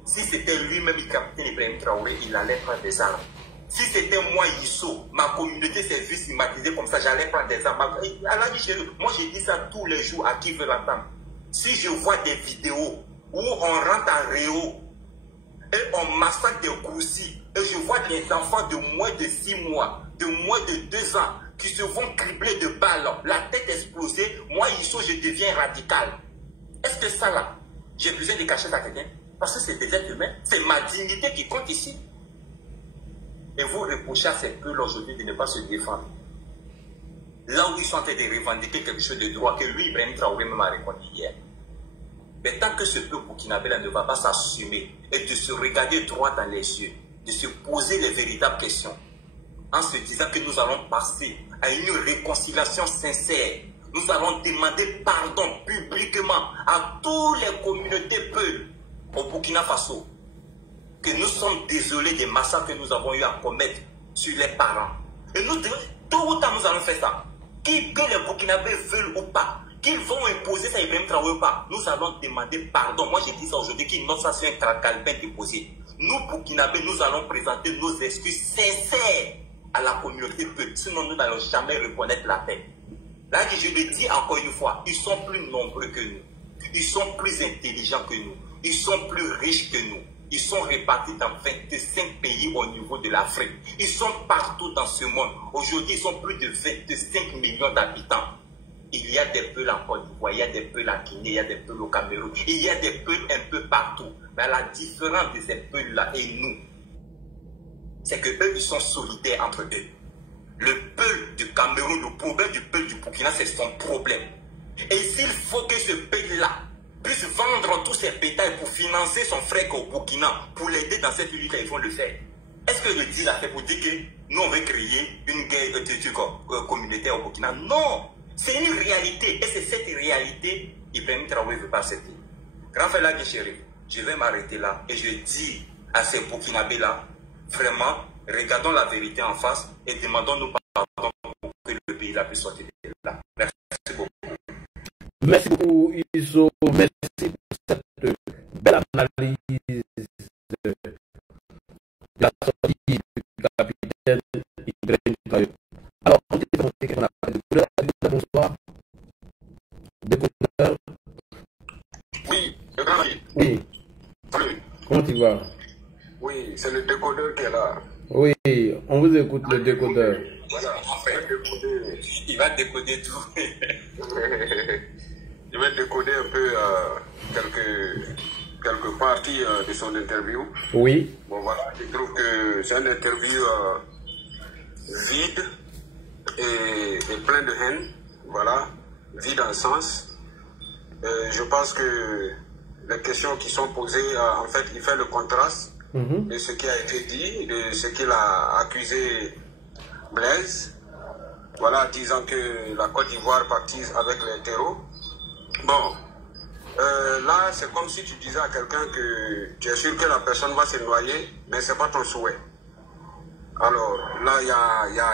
Si c'était lui-même le capitaine Ibrahim Traoré, il allait prendre des armes. Si c'était moi, Yisso, ma communauté s'est vue stigmatiser comme ça, j'allais prendre des armes. Moi, je dis ça tous les jours à qui veut l'entendre. Si je vois des vidéos où on rentre en Réo et on massacre des Koursis, et je vois des enfants de moins de 6 mois, de moins de 2 ans, qui se font cribler de balles, la tête explosée, moi, Isso, je deviens radical. Est-ce que ça, là, j'ai besoin de cacher à quelqu'un? Parce que c'est des êtres humains, c'est ma dignité qui compte ici. Et vous reprochez à ces peuples aujourd'hui de ne pas se défendre. Là où ils sont en train de revendiquer quelque chose de droit que lui, Ibrahim Traoré, même a répondu hier. Mais tant que ce peuple burkinabé ne va pas s'assumer et de se regarder droit dans les yeux, de se poser les véritables questions, en se disant que nous allons passer à une réconciliation sincère, nous allons demander pardon publiquement à toutes les communautés peuples au Burkina Faso, que nous sommes désolés des massacres que nous avons eu à commettre sur les parents. Et nous, tôt ou tard, nous allons faire ça. Que les Burkinabés veulent ou pas, qu'ils vont imposer ça à Ibrahim Traoré ou pas, nous allons demander pardon. Moi, j'ai dit ça aujourd'hui, qu'il n'ont pas sur un tracalbin déposé. Nous, Burkinabés, nous allons présenter nos excuses sincères à la communauté peuple. Sinon, nous n'allons jamais reconnaître la paix. Là, je le dis encore une fois, ils sont plus nombreux que nous. Ils sont plus intelligents que nous. Ils sont plus riches que nous. Ils sont répartis dans 25 pays au niveau de l'Afrique. Ils sont partout dans ce monde. Aujourd'hui, ils sont plus de 25 millions d'habitants. Il y a des peuples en Côte d'Ivoire, il y a des peuples en Guinée, il y a des peuples au Cameroun. Il y a des peuples un peu partout. Mais la différence de ces peuples-là et nous, c'est que eux, ils sont solidaires entre eux. Le peuple du Cameroun, le problème du peuple du Burkina, c'est son problème. Et s'il faut que ce peuple-là puisse vendre tous ses bétails pour financer son frère au Burkina, pour l'aider dans cette lutte, ils vont le faire. Est-ce que le deal a fait pour dire que nous, on veut créer une guerre communautaire au Burkina? Non! C'est une réalité. Et c'est cette réalité Ibrahim Traoré ne veut pas accepter. Grand frère Lagui Chéri, je vais m'arrêter là et je dis à ces Burkinabés-là, vraiment, regardons la vérité en face et demandons-nous pardon pour que le pays-là puisse sortir de là. Merci beaucoup. Merci beaucoup, Isso. Merci pour cette belle analyse de la sortie du capitaine Ibrahim Traoré. Alors, on dit qu'on a pas de couleur. Bonsoir. Décodeur. Oui, le grand. Oui. Salut. Comment tu vas? Oui, c'est le décodeur qui est là. Oui, on vous écoute, le décodeur. Voilà, Il va décoder tout. Je vais décoder un peu quelques parties de son interview. Oui. Bon voilà, je trouve que c'est une interview vide et plein de haine. Voilà, vide en sens. Je pense que les questions qui sont posées, en fait, il fait le contraste de ce qui a été dit, de ce qu'il a accusé Blaise. Voilà, disant que la Côte d'Ivoire partise avec les terreaux. Bon, là, c'est comme si tu disais à quelqu'un que tu es sûr que la personne va se noyer, mais ce n'est pas ton souhait. Alors, là, il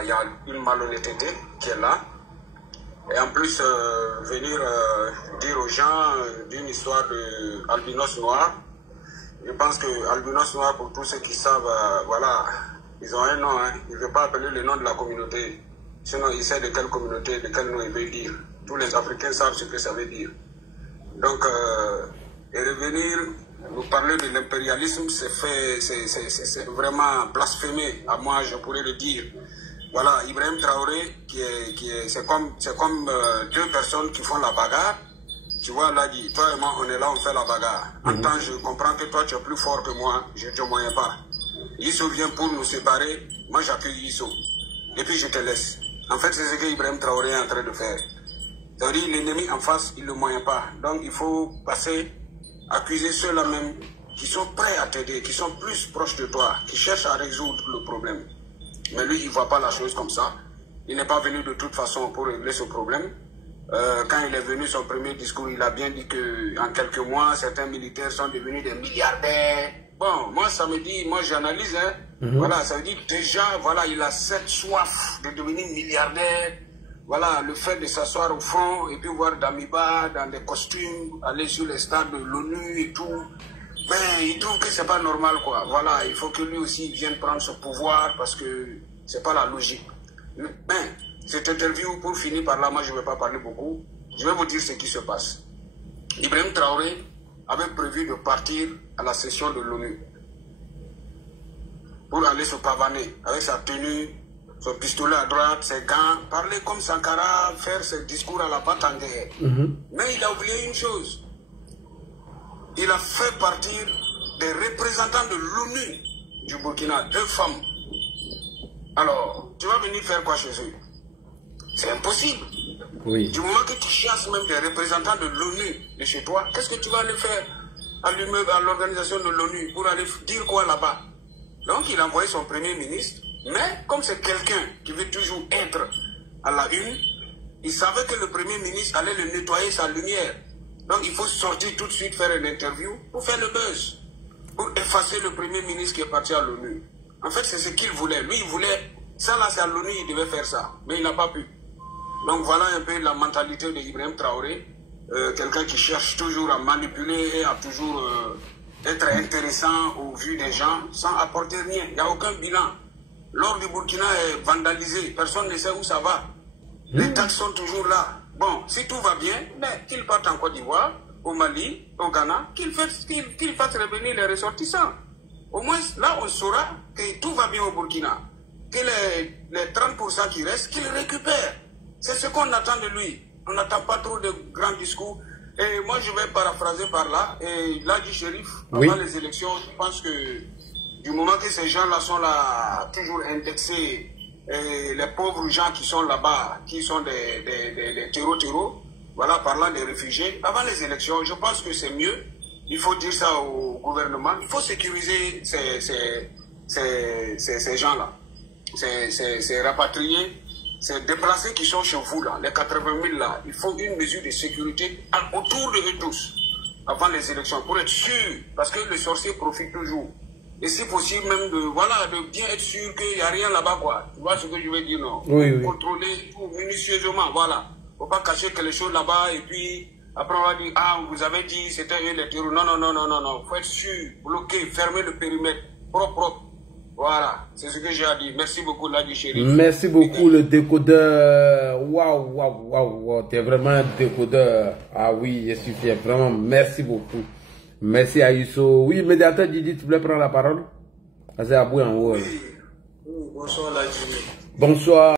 y a une malhonnêteté qui est là. Et en plus, venir dire aux gens d'une histoire d'albinos noir, je pense que albinos noir, pour tous ceux qui savent, voilà, ils ont un nom, hein. Il ne veut pas appeler le nom de la communauté. Sinon, il sait de quelle communauté, de quel nom il veut dire. Tous les Africains savent ce que ça veut dire. Donc, et revenir nous parler de l'impérialisme, c'est vraiment blasphémé. À moi, je pourrais le dire. Voilà, Ibrahim Traoré, c'est comme deux personnes qui font la bagarre. Tu vois, là, dit, toi et moi, on est là, on fait la bagarre. En temps, je comprends que toi, tu es plus fort que moi, je ne te moyen pas. Isso vient pour nous séparer, moi j'accueille Isso. Et puis je te laisse. En fait, c'est ce que Ibrahim Traoré est en train de faire. C'est-à-dire, l'ennemi en face, il ne le moyen pas. Donc, il faut passer, accuser ceux-là même qui sont prêts à t'aider, qui sont plus proches de toi, qui cherchent à résoudre le problème. Mais lui, il ne voit pas la chose comme ça. Il n'est pas venu de toute façon pour régler ce problème. Quand il est venu, son premier discours, il a bien dit qu'en quelques mois, certains militaires sont devenus des milliardaires. Bon, moi, ça me dit, moi j'analyse, hein. Voilà, ça veut dire déjà, voilà, il a cette soif de devenir milliardaire. Voilà, le fait de s'asseoir au front et puis voir Damiba dans des costumes, aller sur les stades de l'ONU et tout. Mais il trouve que c'est pas normal, quoi. Voilà, il faut que lui aussi vienne prendre ce pouvoir parce que c'est pas la logique. Mais cette interview, pour finir par là, moi je ne vais pas parler beaucoup. Je vais vous dire ce qui se passe. Ibrahim Traoré avait prévu de partir à la session de l'ONU pour aller se pavaner avec sa tenue son pistolet à droite, ses gants, parler comme Sankara, faire ses discours à la patte en guerre. Mais il a oublié une chose. Il a fait partir des représentants de l'ONU du Burkina, 2 femmes. Alors, tu vas venir faire quoi chez eux? C'est impossible. Oui. Du moment que tu chasses même des représentants de l'ONU de chez toi, qu'est-ce que tu vas aller faire à l'organisation de l'ONU pour aller dire quoi là-bas? Donc, il a envoyé son premier ministre, mais comme c'est quelqu'un qui veut toujours être à la une, il savait que le premier ministre allait le nettoyer sa lumière. Donc, il faut sortir tout de suite, faire une interview pour faire le buzz, pour effacer le premier ministre qui est parti à l'ONU. En fait, c'est ce qu'il voulait. Lui, il voulait, ça là, c'est à l'ONU, il devait faire ça, mais il n'a pas pu. Donc, voilà un peu la mentalité d'Ibrahim Traoré, quelqu'un qui cherche toujours à manipuler et à toujours être intéressant au vu des gens sans apporter rien. Il n'y a aucun bilan. L'or du Burkina est vandalisé, personne ne sait où ça va. Les taxes sont toujours là. Bon, si tout va bien, mais qu'il parte en Côte d'Ivoire, au Mali, au Ghana, qu'il fasse revenir les ressortissants. Au moins, là, on saura que tout va bien au Burkina. Que les 30% qui restent, qu'il récupère. C'est ce qu'on attend de lui. On n'attend pas trop de grands discours. Et moi, je vais paraphraser par là. Et là, du shérif, avant les élections, je pense que du moment que ces gens-là sont là, toujours indexés, et les pauvres gens qui sont là-bas, qui sont des terreaux, voilà, parlant des réfugiés, avant les élections, je pense que c'est mieux. Il faut dire ça au gouvernement. Il faut sécuriser ces gens-là, ces rapatriés, ces déplacés qui sont chez vous, là, les 80 000 là. Il faut une mesure de sécurité autour de eux tous, avant les élections, pour être sûr, parce que le sorcier profite toujours. Et si possible même de bien être sûr qu'il n'y a rien là-bas, quoi. Tu vois ce que je veux dire, non? Oui. Contrôler tout minutieusement, voilà. Faut pas cacher quelque chose là-bas et puis après on va dire, ah, vous avez dit c'était eux les terroristes. Non. Faut être sûr, bloquer, fermer le périmètre, propre. Voilà, c'est ce que j'ai à dire. Merci beaucoup, là, du chéri. Merci beaucoup, le décodeur. Waouh, t'es vraiment un décodeur. Ah oui, je suis fier, vraiment, merci beaucoup. Merci à Yousso. Oui, médiateur Didi, tu voulais prendre la parole? C'est à bout en haut. Oui, bonsoir, là, bonsoir.